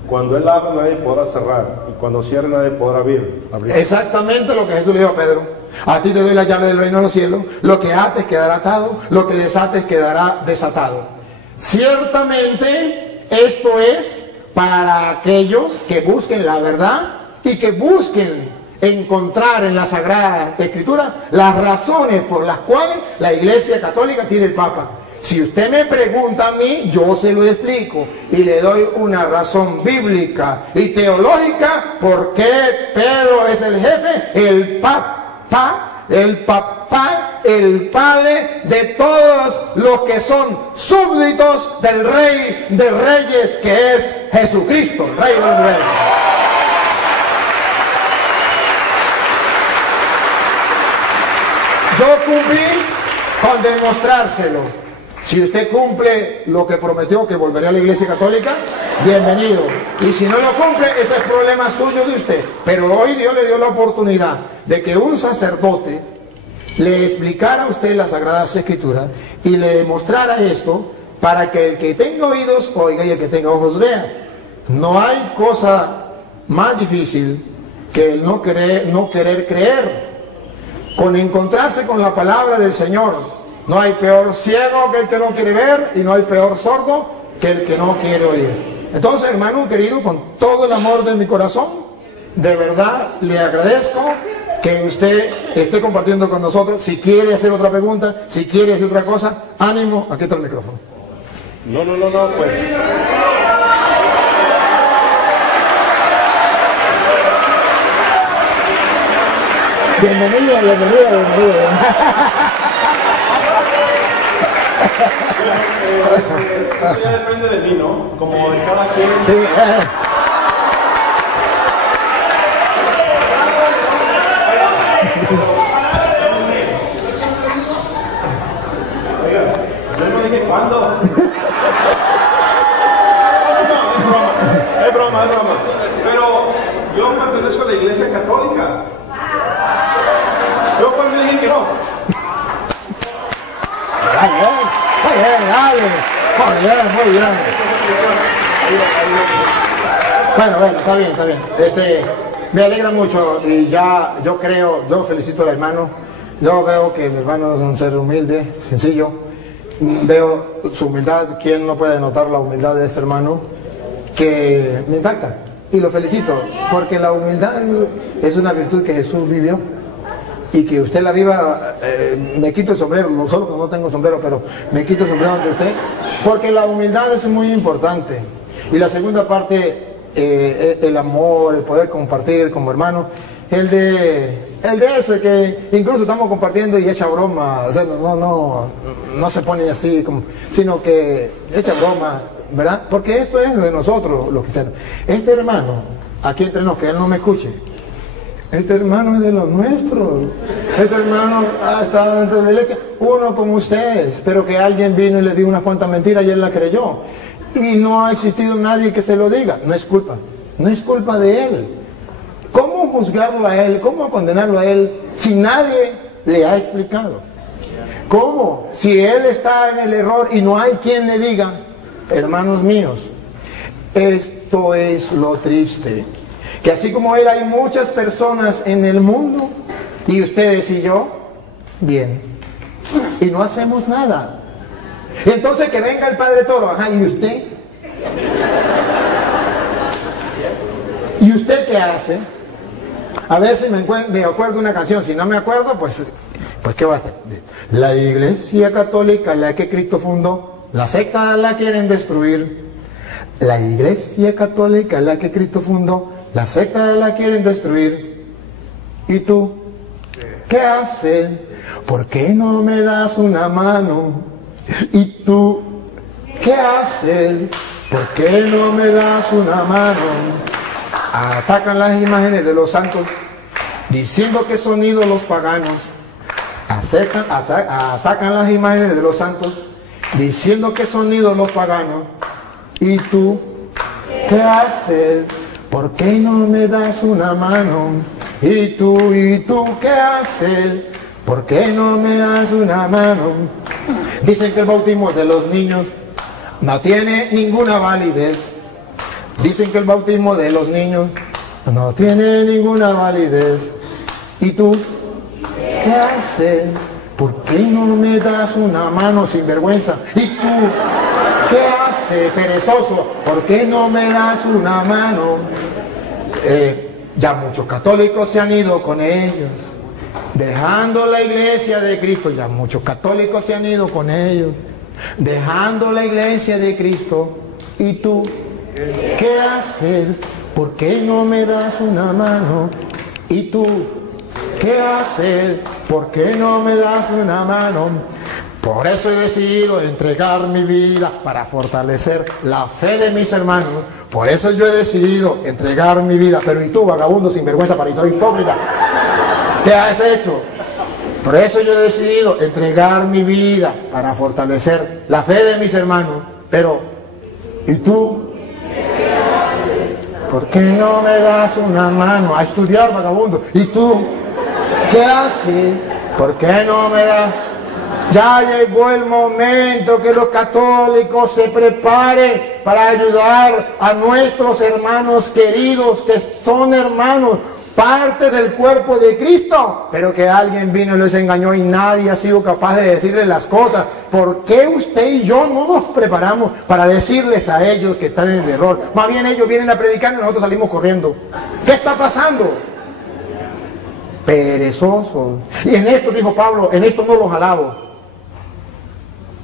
Cuando él abra, nadie podrá cerrar, y cuando cierre, nadie podrá abrir. Exactamente lo que Jesús le dijo a Pedro. A ti te doy la llave del reino de los cielos. Lo que ates quedará atado, lo que desates quedará desatado. Ciertamente esto es para aquellos que busquen la verdad y que busquen encontrar en la Sagrada Escritura las razones por las cuales la Iglesia Católica tiene el Papa. Si usted me pregunta a mí, yo se lo explico y le doy una razón bíblica y teológica por qué Pedro es el jefe, el papá, el padre de todos los que son súbditos del Rey de Reyes, que es Jesucristo, Rey del Universo. Yo cumplí con demostrárselo. Si usted cumple lo que prometió, que volverá a la Iglesia Católica, bienvenido. Y si no lo cumple, ese es problema suyo de usted. Pero hoy Dios le dio la oportunidad de que un sacerdote le explicara a usted las Sagradas Escrituras y le demostrara esto para que el que tenga oídos oiga y el que tenga ojos vea. No hay cosa más difícil que el no querer creer. Con encontrarse con la palabra del Señor. No hay peor ciego que el que no quiere ver, y no hay peor sordo que el que no quiere oír. Entonces, hermano querido, con todo el amor de mi corazón, de verdad le agradezco que usted esté compartiendo con nosotros. Si quiere hacer otra pregunta, si quiere decir otra cosa, ánimo, aquí está el micrófono. No, pues. Bienvenido. Eso ya depende de mí, ¿no? Como de cada quien. Sí. Yo no dije cuándo. Es broma. Pero yo pertenezco a la Iglesia Católica. Yo cuando dije que no. Muy bien. Bueno, está bien. Me alegra mucho y yo felicito al hermano. Yo veo que el hermano es un ser humilde, sencillo. Veo su humildad. ¿Quién no puede notar la humildad de este hermano? Que me impacta y lo felicito, porque la humildad es una virtud que Jesús vivió. Y que usted la viva, me quito el sombrero, no solo que no tengo sombrero, pero me quito el sombrero ante usted, porque la humildad es muy importante. Y la segunda parte, el amor, el poder compartir como hermano, el de ese que incluso estamos compartiendo y echa broma, o sea, no se pone así, sino que echa broma, ¿verdad? Porque esto es lo de nosotros, los cristianos. Este hermano, aquí entre nos, que él no me escuche, este hermano es de los nuestros. Este hermano ha estado dentro de la iglesia, uno como ustedes, pero que alguien vino y le dio unas cuantas mentiras y él la creyó. Y no ha existido nadie que se lo diga. No es culpa de él. ¿Cómo juzgarlo a él? ¿Cómo condenarlo a él si nadie le ha explicado? ¿Cómo? Si él está en el error y no hay quien le diga, hermanos míos, esto es lo triste. Que así como él hay muchas personas en el mundo, y ustedes y yo, bien, y no hacemos nada. Y entonces que venga el Padre Toro, ajá, ¿y usted? ¿Y usted qué hace? A ver si me acuerdo una canción, si no me acuerdo, pues ¿qué va a hacer? La Iglesia Católica, la que Cristo fundó, la secta la quieren destruir. La Iglesia Católica, la que Cristo fundó, la secta la quieren destruir. ¿Y tú? ¿Qué haces? ¿Por qué no me das una mano? ¿Y tú? ¿Qué haces? ¿Por qué no me das una mano? Atacan las imágenes de los santos, diciendo que son ídolos paganos. Atacan las imágenes de los santos, diciendo que son ídolos paganos. ¿Y tú? ¿Qué haces? ¿Por qué no me das una mano? ¿Y tú qué haces? ¿Por qué no me das una mano? Dicen que el bautismo de los niños no tiene ninguna validez. Dicen que el bautismo de los niños no tiene ninguna validez. ¿Y tú qué haces? ¿Por qué no me das una mano, sinvergüenza? ¿Y tú qué haces, perezoso? ¿Por qué no me das una mano? Ya muchos católicos se han ido con ellos, dejando la iglesia de Cristo. Ya muchos católicos se han ido con ellos, dejando la iglesia de Cristo. ¿Y tú qué haces? ¿Por qué no me das una mano? ¿Y tú qué haces? ¿Por qué no me das una mano? Por eso he decidido entregar mi vida para fortalecer la fe de mis hermanos. Por eso yo he decidido entregar mi vida. Pero ¿y tú, vagabundo, sinvergüenza, fariseo, hipócrita? ¿Qué has hecho? Por eso yo he decidido entregar mi vida para fortalecer la fe de mis hermanos. Pero ¿y tú? ¿Por qué no me das una mano a estudiar, vagabundo? ¿Y tú qué haces? ¿Por qué no me das? Ya llegó el momento que los católicos se preparen para ayudar a nuestros hermanos queridos, que son hermanos. parte del cuerpo de Cristo, pero que alguien vino y les engañó y nadie ha sido capaz de decirles las cosas. ¿Por qué usted y yo no nos preparamos para decirles a ellos que están en el error? Más bien ellos vienen a predicar y nosotros salimos corriendo. ¿Qué está pasando? Perezosos. Y en esto, dijo Pablo, en esto no los alabo.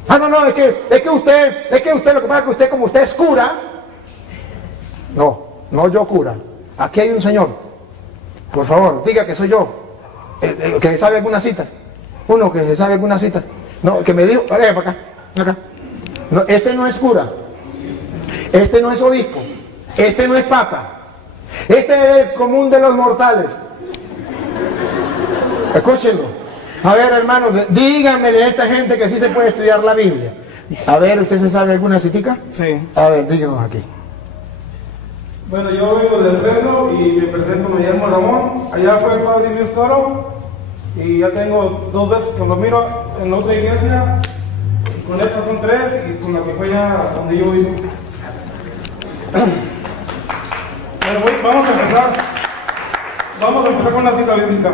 Ah, no, es que usted lo que pasa es que usted, como usted es cura. No yo cura. Aquí hay un señor. Por favor, diga que soy yo. Que se sabe algunas citas. Uno que se sabe algunas citas. No, que me dijo, para acá. No, este no es cura. Este no es obispo. Este no es papa. Este es el común de los mortales. Escúchenlo. A ver, hermanos, díganmele a esta gente que sí se puede estudiar la Biblia. A ver, ¿usted se sabe alguna citica? Sí. A ver, díganos aquí. Bueno, yo vengo del Fresno y me presento, me llamo Ramón. Allá fue el padre Luis Toro y ya tengo 2 veces que lo miro en otra iglesia. Con estas son 3 y con la que fue allá donde yo vivo. Bueno, vamos a empezar. Vamos a empezar con la cita bíblica.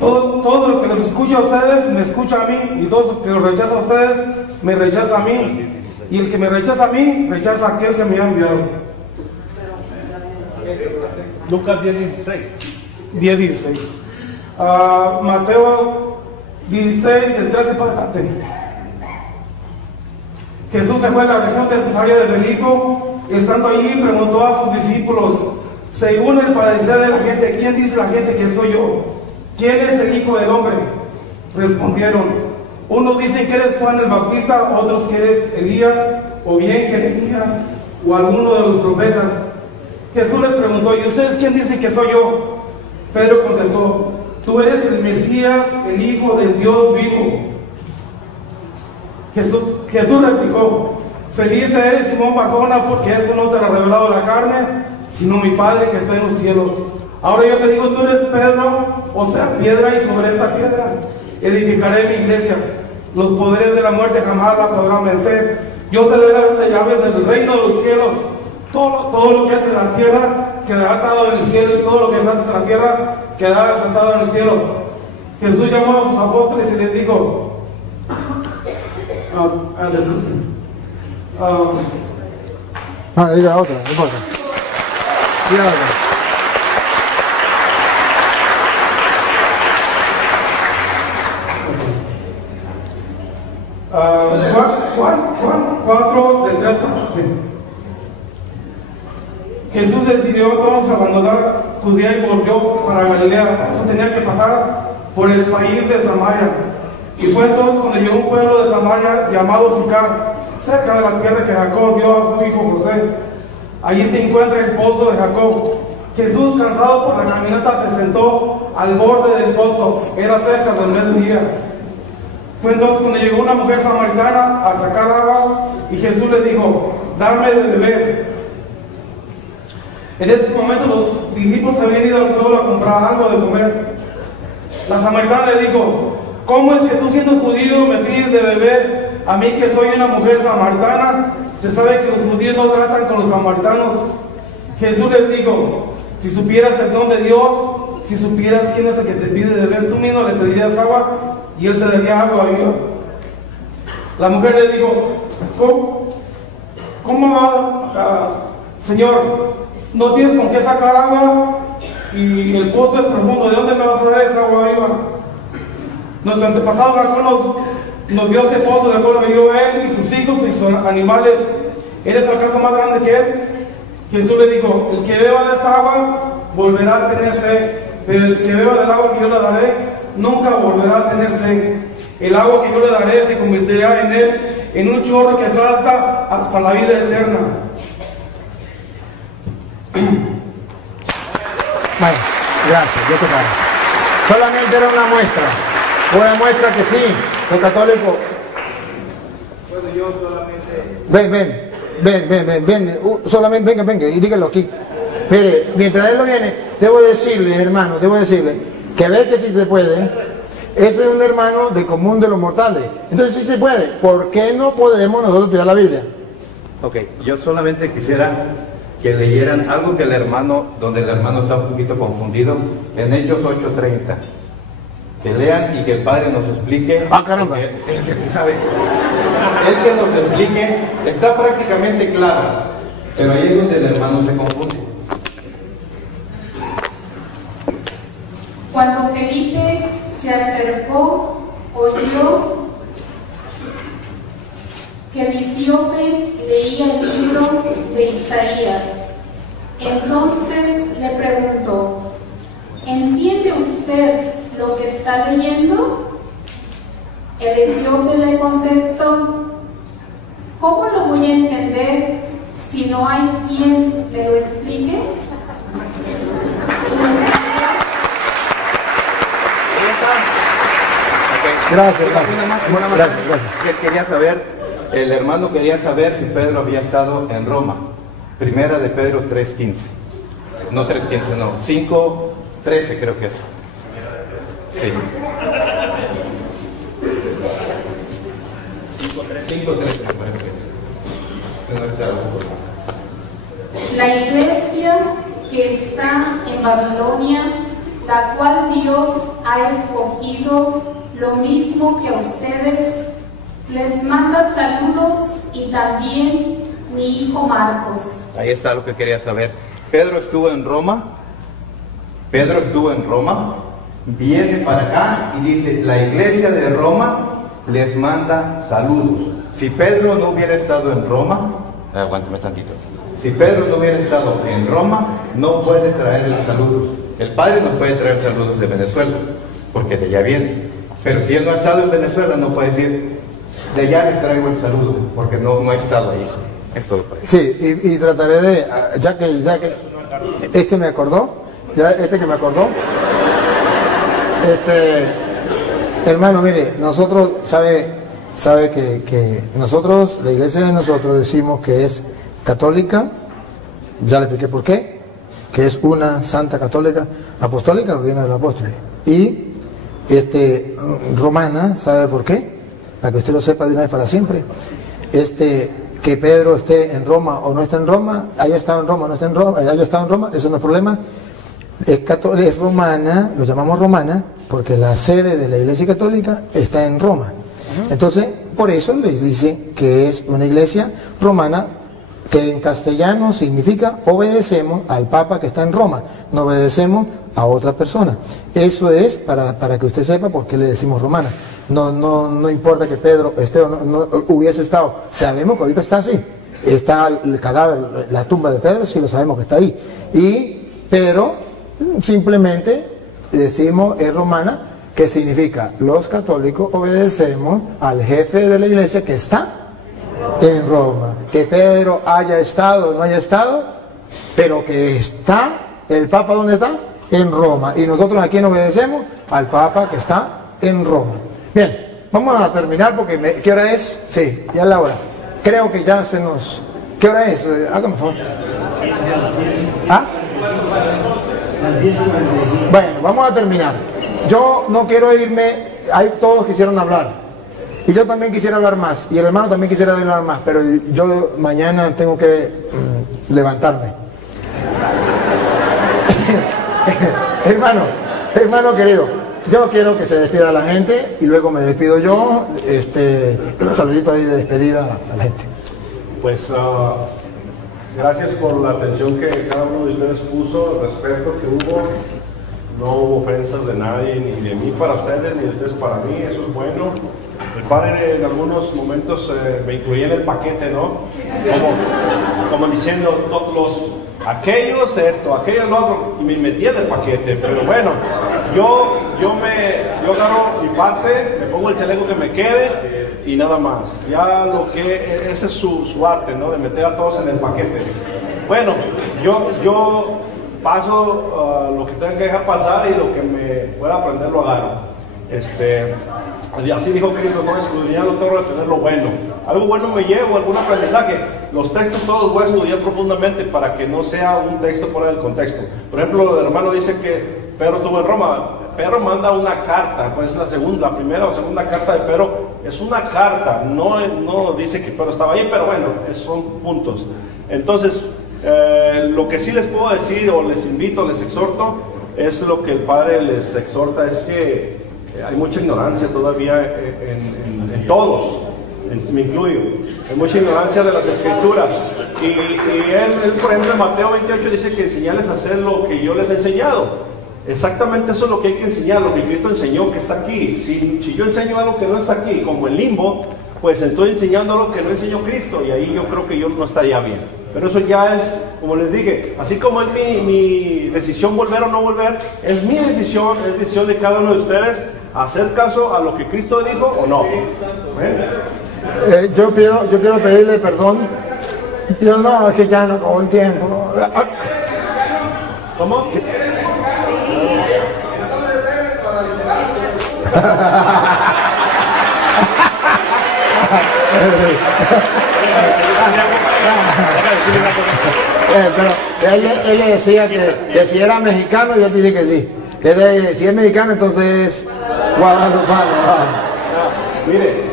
Todo lo que los escucha a ustedes me escucha a mí, y todo lo que los rechaza a ustedes me rechaza a mí. Y el que me rechaza a mí, rechaza a aquel que me ha enviado. Lucas 10:16. 10:16. Mateo 16, del 13 para adelante. Jesús se fue a la región de Cesarea de Filipo. Estando allí, preguntó a sus discípulos, según el parecer de la gente, ¿quién dice la gente que soy yo? ¿Quién es el Hijo del Hombre? Respondieron, unos dicen que eres Juan el Bautista, otros que eres Elías, o bien Jeremías, o alguno de los profetas. Jesús les preguntó, ¿y ustedes quién dicen que soy yo? Pedro contestó, tú eres el Mesías, el Hijo del Dios vivo. Jesús replicó, feliz eres, Simón Barjona, porque esto no te lo ha revelado la carne, sino mi Padre que está en los cielos. Ahora yo te digo, tú eres Pedro, o sea, piedra, y sobre esta piedra edificaré mi iglesia. Los poderes de la muerte jamás la podrán vencer. Yo te daré las llaves del reino de los cielos. Todo lo que hace en la tierra quedará atado en el cielo, y todo lo que se hace en la tierra quedará desatado en el cielo. Jesús llamó a sus apóstoles y les dijo, diga otra, no importa. Diga otra. Juan 4, del 3 al 7. Jesús decidió entonces abandonar Judea y volvió para Galilea. Eso tenía que pasar por el país de Samaria. Y fue entonces cuando llegó a un pueblo de Samaria llamado Sicar, cerca de la tierra que Jacob dio a su hijo José. Allí se encuentra el pozo de Jacob. Jesús, cansado por la caminata, se sentó al borde del pozo. Era cerca del mediodía. Fue entonces cuando llegó una mujer samaritana a sacar agua y Jesús le dijo, dame de beber. En ese momento los discípulos se habían ido al pueblo a comprar algo de comer. La samaritana le dijo, ¿cómo es que tú siendo judío me pides de beber a mí que soy una mujer samaritana? Se sabe que los judíos no tratan con los samaritanos. Jesús les dijo, si supieras el don de Dios, si supieras quién es el que te pide de beber, tú mismo le pedirías agua y él te daría agua viva. La mujer le dijo, ¿cómo vas, Señor? No tienes con qué sacar agua y el pozo es profundo. ¿De dónde me vas a dar esa agua viva? Nuestro antepasado Jacob nos dio ese pozo de acuerdo que dio él y sus hijos y sus animales. ¿Eres acaso más grande que él? Jesús le dijo, el que beba de esta agua volverá a tener sed, pero el que beba del agua que yo le daré nunca volverá a tener sed. El agua que yo le daré se convertirá en él en un chorro que salta hasta la vida eterna. Bueno, gracias, Dios te pague. Solamente era una muestra que sí, los católicos. Bueno, yo solamente. Ven, solamente venga, y dígalo aquí. Mire, mientras él lo viene, debo decirle, hermano, que ve que sí se puede. Ese es un hermano del común de los mortales. Entonces sí se puede. ¿Por qué no podemos nosotros estudiar la Biblia? Ok, yo solamente quisiera que leyeran algo que el hermano, donde el hermano está un poquito confundido, en Hechos 8:30. Que lean y que el Padre nos explique. ¡Ah, caramba! Él que nos explique, está prácticamente claro, pero ahí es donde el hermano se confunde. Cuando Felipe se acercó, oyó que el etíope leía el libro de Isaías. Entonces le preguntó: ¿entiende usted lo que está leyendo? El etíope le contestó: ¿cómo lo voy a entender si no hay quien me lo explique? Gracias. Él quería saber, el hermano quería saber si Pedro había estado en Roma. Primera de Pedro 3:15. No 3:15, no. 5:13 creo que es. Sí. 5:13 me parece que es. La iglesia que está en Babilonia, la cual Dios ha escogido, lo mismo que a ustedes, les manda saludos, y también mi hijo Marcos. Ahí está lo que quería saber. Pedro estuvo en Roma, viene para acá y dice: la iglesia de Roma les manda saludos. Si Pedro no hubiera estado en Roma, aguántame tantito. Si Pedro no hubiera estado en Roma, no puede traerle saludos. El Padre nos puede traer saludos de Venezuela, porque de allá viene. Pero si él no ha estado en Venezuela, no puede decir: de allá les traigo el saludo, porque no ha estado ahí. Es todo, Padre. Sí, y trataré de, ya que este me acordó, hermano, mire, nosotros, sabe que nosotros, la iglesia de nosotros, decimos que es católica, ya le expliqué por qué, que es una santa católica apostólica, que viene del apóstol, y romana, ¿sabe por qué? Para que usted lo sepa de una vez para siempre. Que Pedro esté en Roma o no esté en Roma, haya estado en Roma o no esté en Roma, haya estado en Roma, eso no es problema. Es romana, lo llamamos romana, porque la sede de la iglesia católica está en Roma. Entonces, por eso les dice que es una iglesia romana, que en castellano significa obedecemos al Papa que está en Roma, no obedecemos a otra persona. Eso es para que usted sepa por qué le decimos romana. No importa que Pedro esté o no hubiese estado, sabemos que ahorita está así, está el cadáver, la tumba de Pedro, sí lo sabemos que está ahí, pero simplemente decimos es romana, que significa los católicos obedecemos al jefe de la iglesia que está en Roma. Que Pedro haya estado o no haya estado, pero que está el Papa, ¿dónde está? En Roma, y nosotros aquí no obedecemos al Papa que está en Roma. Bien, vamos a terminar porque ¿qué hora es? Sí, ya es la hora. Creo que ya se nos... ¿Qué hora es? Hágame favor. ¿Ah? Las 10:45. Bueno, vamos a terminar. Yo no quiero irme, todos quisieron hablar. Y yo también quisiera hablar más, y el hermano también quisiera hablar más, pero yo mañana tengo que levantarme. hermano querido, yo quiero que se despida la gente y luego me despido yo. Un saludito ahí de despedida a la gente. Pues gracias por la atención que cada uno de ustedes puso, el respeto que hubo. No hubo ofensas de nadie, ni de mí para ustedes, ni de ustedes para mí, eso es bueno. El padre en algunos momentos me incluía en el paquete, ¿no? Como diciendo, aquellos esto, aquellos lo otro, y me metía en el paquete. Pero bueno, yo agarro mi parte, me pongo el chaleco que me quede y nada más. Ya ese es su arte, ¿no? De meter a todos en el paquete. Bueno, yo paso lo que tenga que dejar pasar, y lo que me pueda aprender lo agarro. Así dijo Cristo: no escudriñar lo todo, retener lo bueno. Algo bueno me llevo, algún aprendizaje. Los textos todos voy a estudiar profundamente para que no sea un texto fuera del contexto. Por ejemplo, el hermano dice que Pedro estuvo en Roma. Pedro manda una carta, pues es la primera o segunda carta de Pedro, es una carta, no dice que Pedro estaba ahí, pero bueno, son puntos. Entonces, Lo que sí les puedo decir, o les invito, les exhorto, es lo que el Padre les exhorta, es que hay mucha ignorancia todavía en todos, me incluyo. Hay mucha ignorancia de las Escrituras. Y él, por ejemplo, en Mateo 28 dice que enseñarles a hacer lo que yo les he enseñado. Exactamente eso es lo que hay que enseñar, lo que Cristo enseñó, que está aquí. Si yo enseño algo que no está aquí, como el limbo, pues estoy enseñando algo que no enseñó Cristo, y ahí yo creo que yo no estaría bien. Pero eso ya es, como les dije, así como es mi decisión volver o no volver, es mi decisión, es decisión de cada uno de ustedes, hacer caso a lo que Cristo dijo o no. Yo quiero pedirle perdón. Yo no, es que ya no acabó el tiempo. ¿Cómo? Pero él le decía que si era mexicano, y él dice que sí. Si es mexicano, entonces es guadalupano. Mire,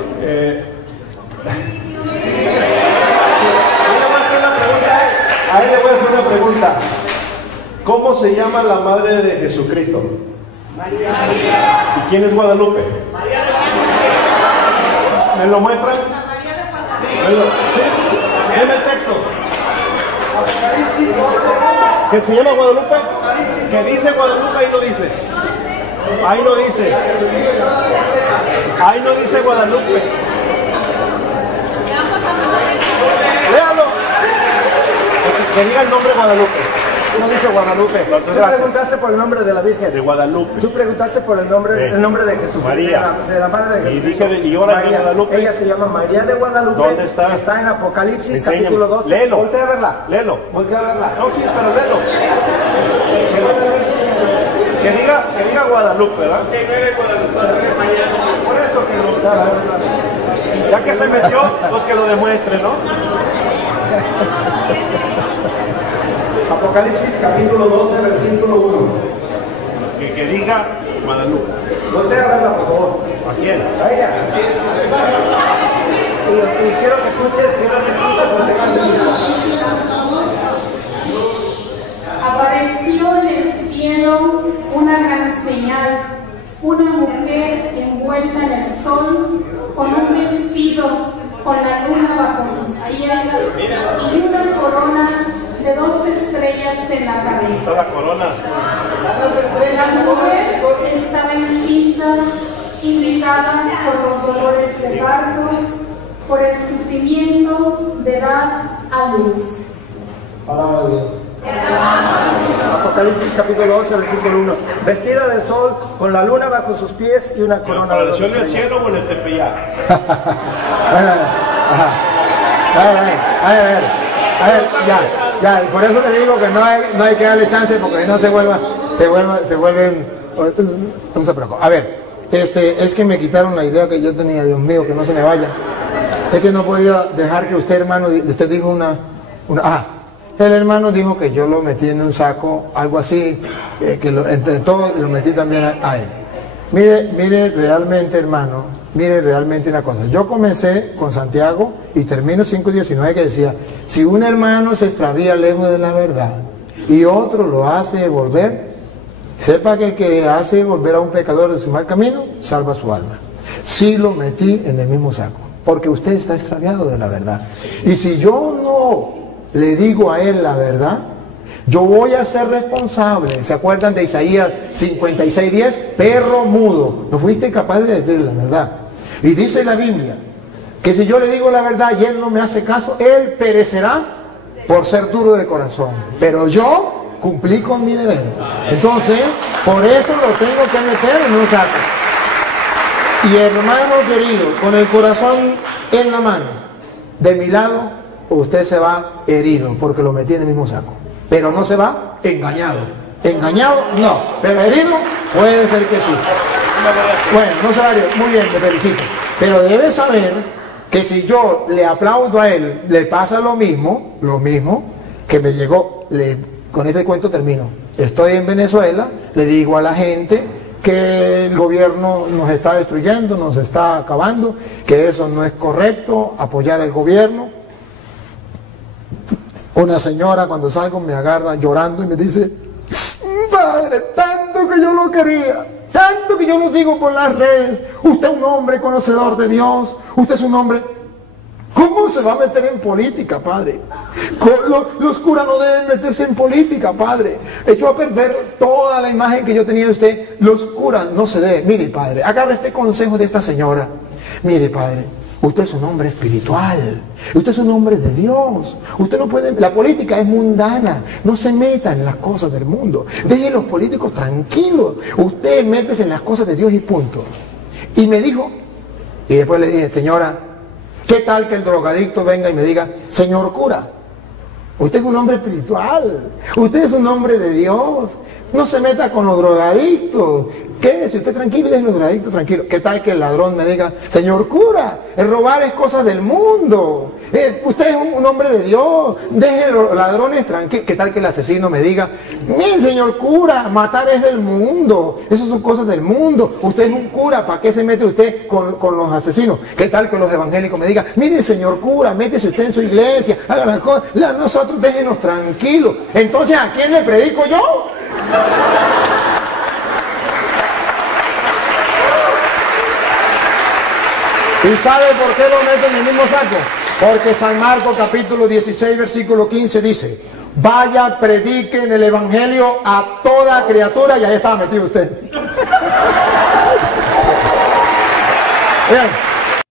a él le voy a hacer una pregunta. ¿Cómo se llama la madre de Jesucristo? María. ¿Y quién es Guadalupe? María. ¿Me lo muestran? ¿Sí? Deme el texto. ¿Que se llama Guadalupe? ¿Que dice Guadalupe? Ahí no dice. Ahí no dice. Ahí no dice Guadalupe. Léalo. Que diga el nombre Guadalupe. No dice Guadalupe. No, tú preguntaste por el nombre de la Virgen. De Guadalupe. Tú preguntaste por el nombre de Jesús. María. De la madre de Jesús. Y dije, y ahora de Guadalupe. Ella se llama María de Guadalupe. ¿Dónde está? Está en Apocalipsis, Enséñame. capítulo 12. Léelo. Voltea a verla. Léelo. Voltea a verla. No, sí, pero léelo. Que diga Guadalupe, ¿verdad? Por eso que lo... Ya que se metió, pues que lo demuestre, ¿no? Apocalipsis capítulo 12, versículo 1. Que diga Guadalupe. Voltea a verla, por favor. ¿A quién? A ella. Y quiero que escuches, Apareció en el cielo una gran señal, una mujer envuelta en el sol, con un vestido, con la luna bajo sus pies y una corona de 2 estrellas en la cabeza. La corona. La mujer estaba encinta, irritada por los dolores de parto, por el sufrimiento de dar a luz. Palabra de Dios. Apocalipsis capítulo 12, versículo 1. Vestida de sol, con la luna bajo sus pies y una corona de ¿Apareció en el cielo o en el Tepeyac? A ver, ya, por eso les digo que no hay que darle chance, porque no se vuelven, no se preocupe. A ver, es que me quitaron la idea que yo tenía, Dios mío, que no se me vaya. Es que no podía dejar que usted, hermano, usted dijo el hermano dijo que yo lo metí en un saco, algo así, que entre todo lo metí también a él. Mire realmente, hermano, mire realmente una cosa. Yo comencé con Santiago y termino 5:19, que decía, si un hermano se extravía lejos de la verdad y otro lo hace volver, sepa que el que hace volver a un pecador de su mal camino, salva su alma. Sí lo metí en el mismo saco, porque usted está extraviado de la verdad. Y si yo no le digo a él la verdad, yo voy a ser responsable. ¿Se acuerdan de Isaías 56:10? Perro mudo, no fuiste capaz de decir la verdad. Y dice la Biblia que si yo le digo la verdad y él no me hace caso, él perecerá por ser duro de corazón. Pero yo cumplí con mi deber. Entonces, por eso lo tengo que meter en un saco. Y hermano querido, con el corazón en la mano, de mi lado, usted se va herido porque lo metí en el mismo saco. Pero no se va engañado. Engañado, no. Pero herido, puede ser que sí. Bueno, no se va herido. Muy bien, te felicito. Pero debe saber que si yo le aplaudo a él, le pasa lo mismo que me llegó. Con este cuento termino. Estoy en Venezuela, le digo a la gente que el gobierno nos está destruyendo, nos está acabando, que eso no es correcto, apoyar al gobierno. Una señora cuando salgo me agarra llorando y me dice: padre, tanto que yo lo quería, tanto que yo lo digo por las redes, usted es un hombre conocedor de Dios, usted es un hombre... ¿Cómo se va a meter en política, padre? Los curas no deben meterse en política, padre. Echó a perder toda la imagen que yo tenía de usted. Los curas no se deben. Mire, padre, agarra este consejo de esta señora. Mire, padre, usted es un hombre espiritual. Usted es un hombre de Dios. Usted no puede... La política es mundana. No se meta en las cosas del mundo. Deje a los políticos tranquilos. Usted métese en las cosas de Dios y punto. Y me dijo, y después le dije: señora, ¿qué tal que el drogadicto venga y me diga: señor cura, usted es un hombre espiritual, usted es un hombre de Dios, no se meta con los drogadictos, quédese usted tranquilo y deje los drogadictos tranquilos? ¿Qué tal que el ladrón me diga: señor cura, el robar es cosa del mundo, usted es un hombre de Dios, deje los ladrones tranquilos? ¿Qué tal que el asesino me diga: mire, señor cura, matar es del mundo, eso son cosas del mundo, usted es un cura, ¿para qué se mete usted con los asesinos? ¿Qué tal que los evangélicos me digan: mire, señor cura, métese usted en su iglesia, haga las cosas? Nosotros déjenos tranquilos. Entonces, ¿a quién le predico yo? ¿Y sabe por qué lo meten en el mismo saco? Porque San Marcos capítulo 16 versículo 15 dice: vaya, prediquen el evangelio a toda criatura. Y ahí estaba metido usted. Bien.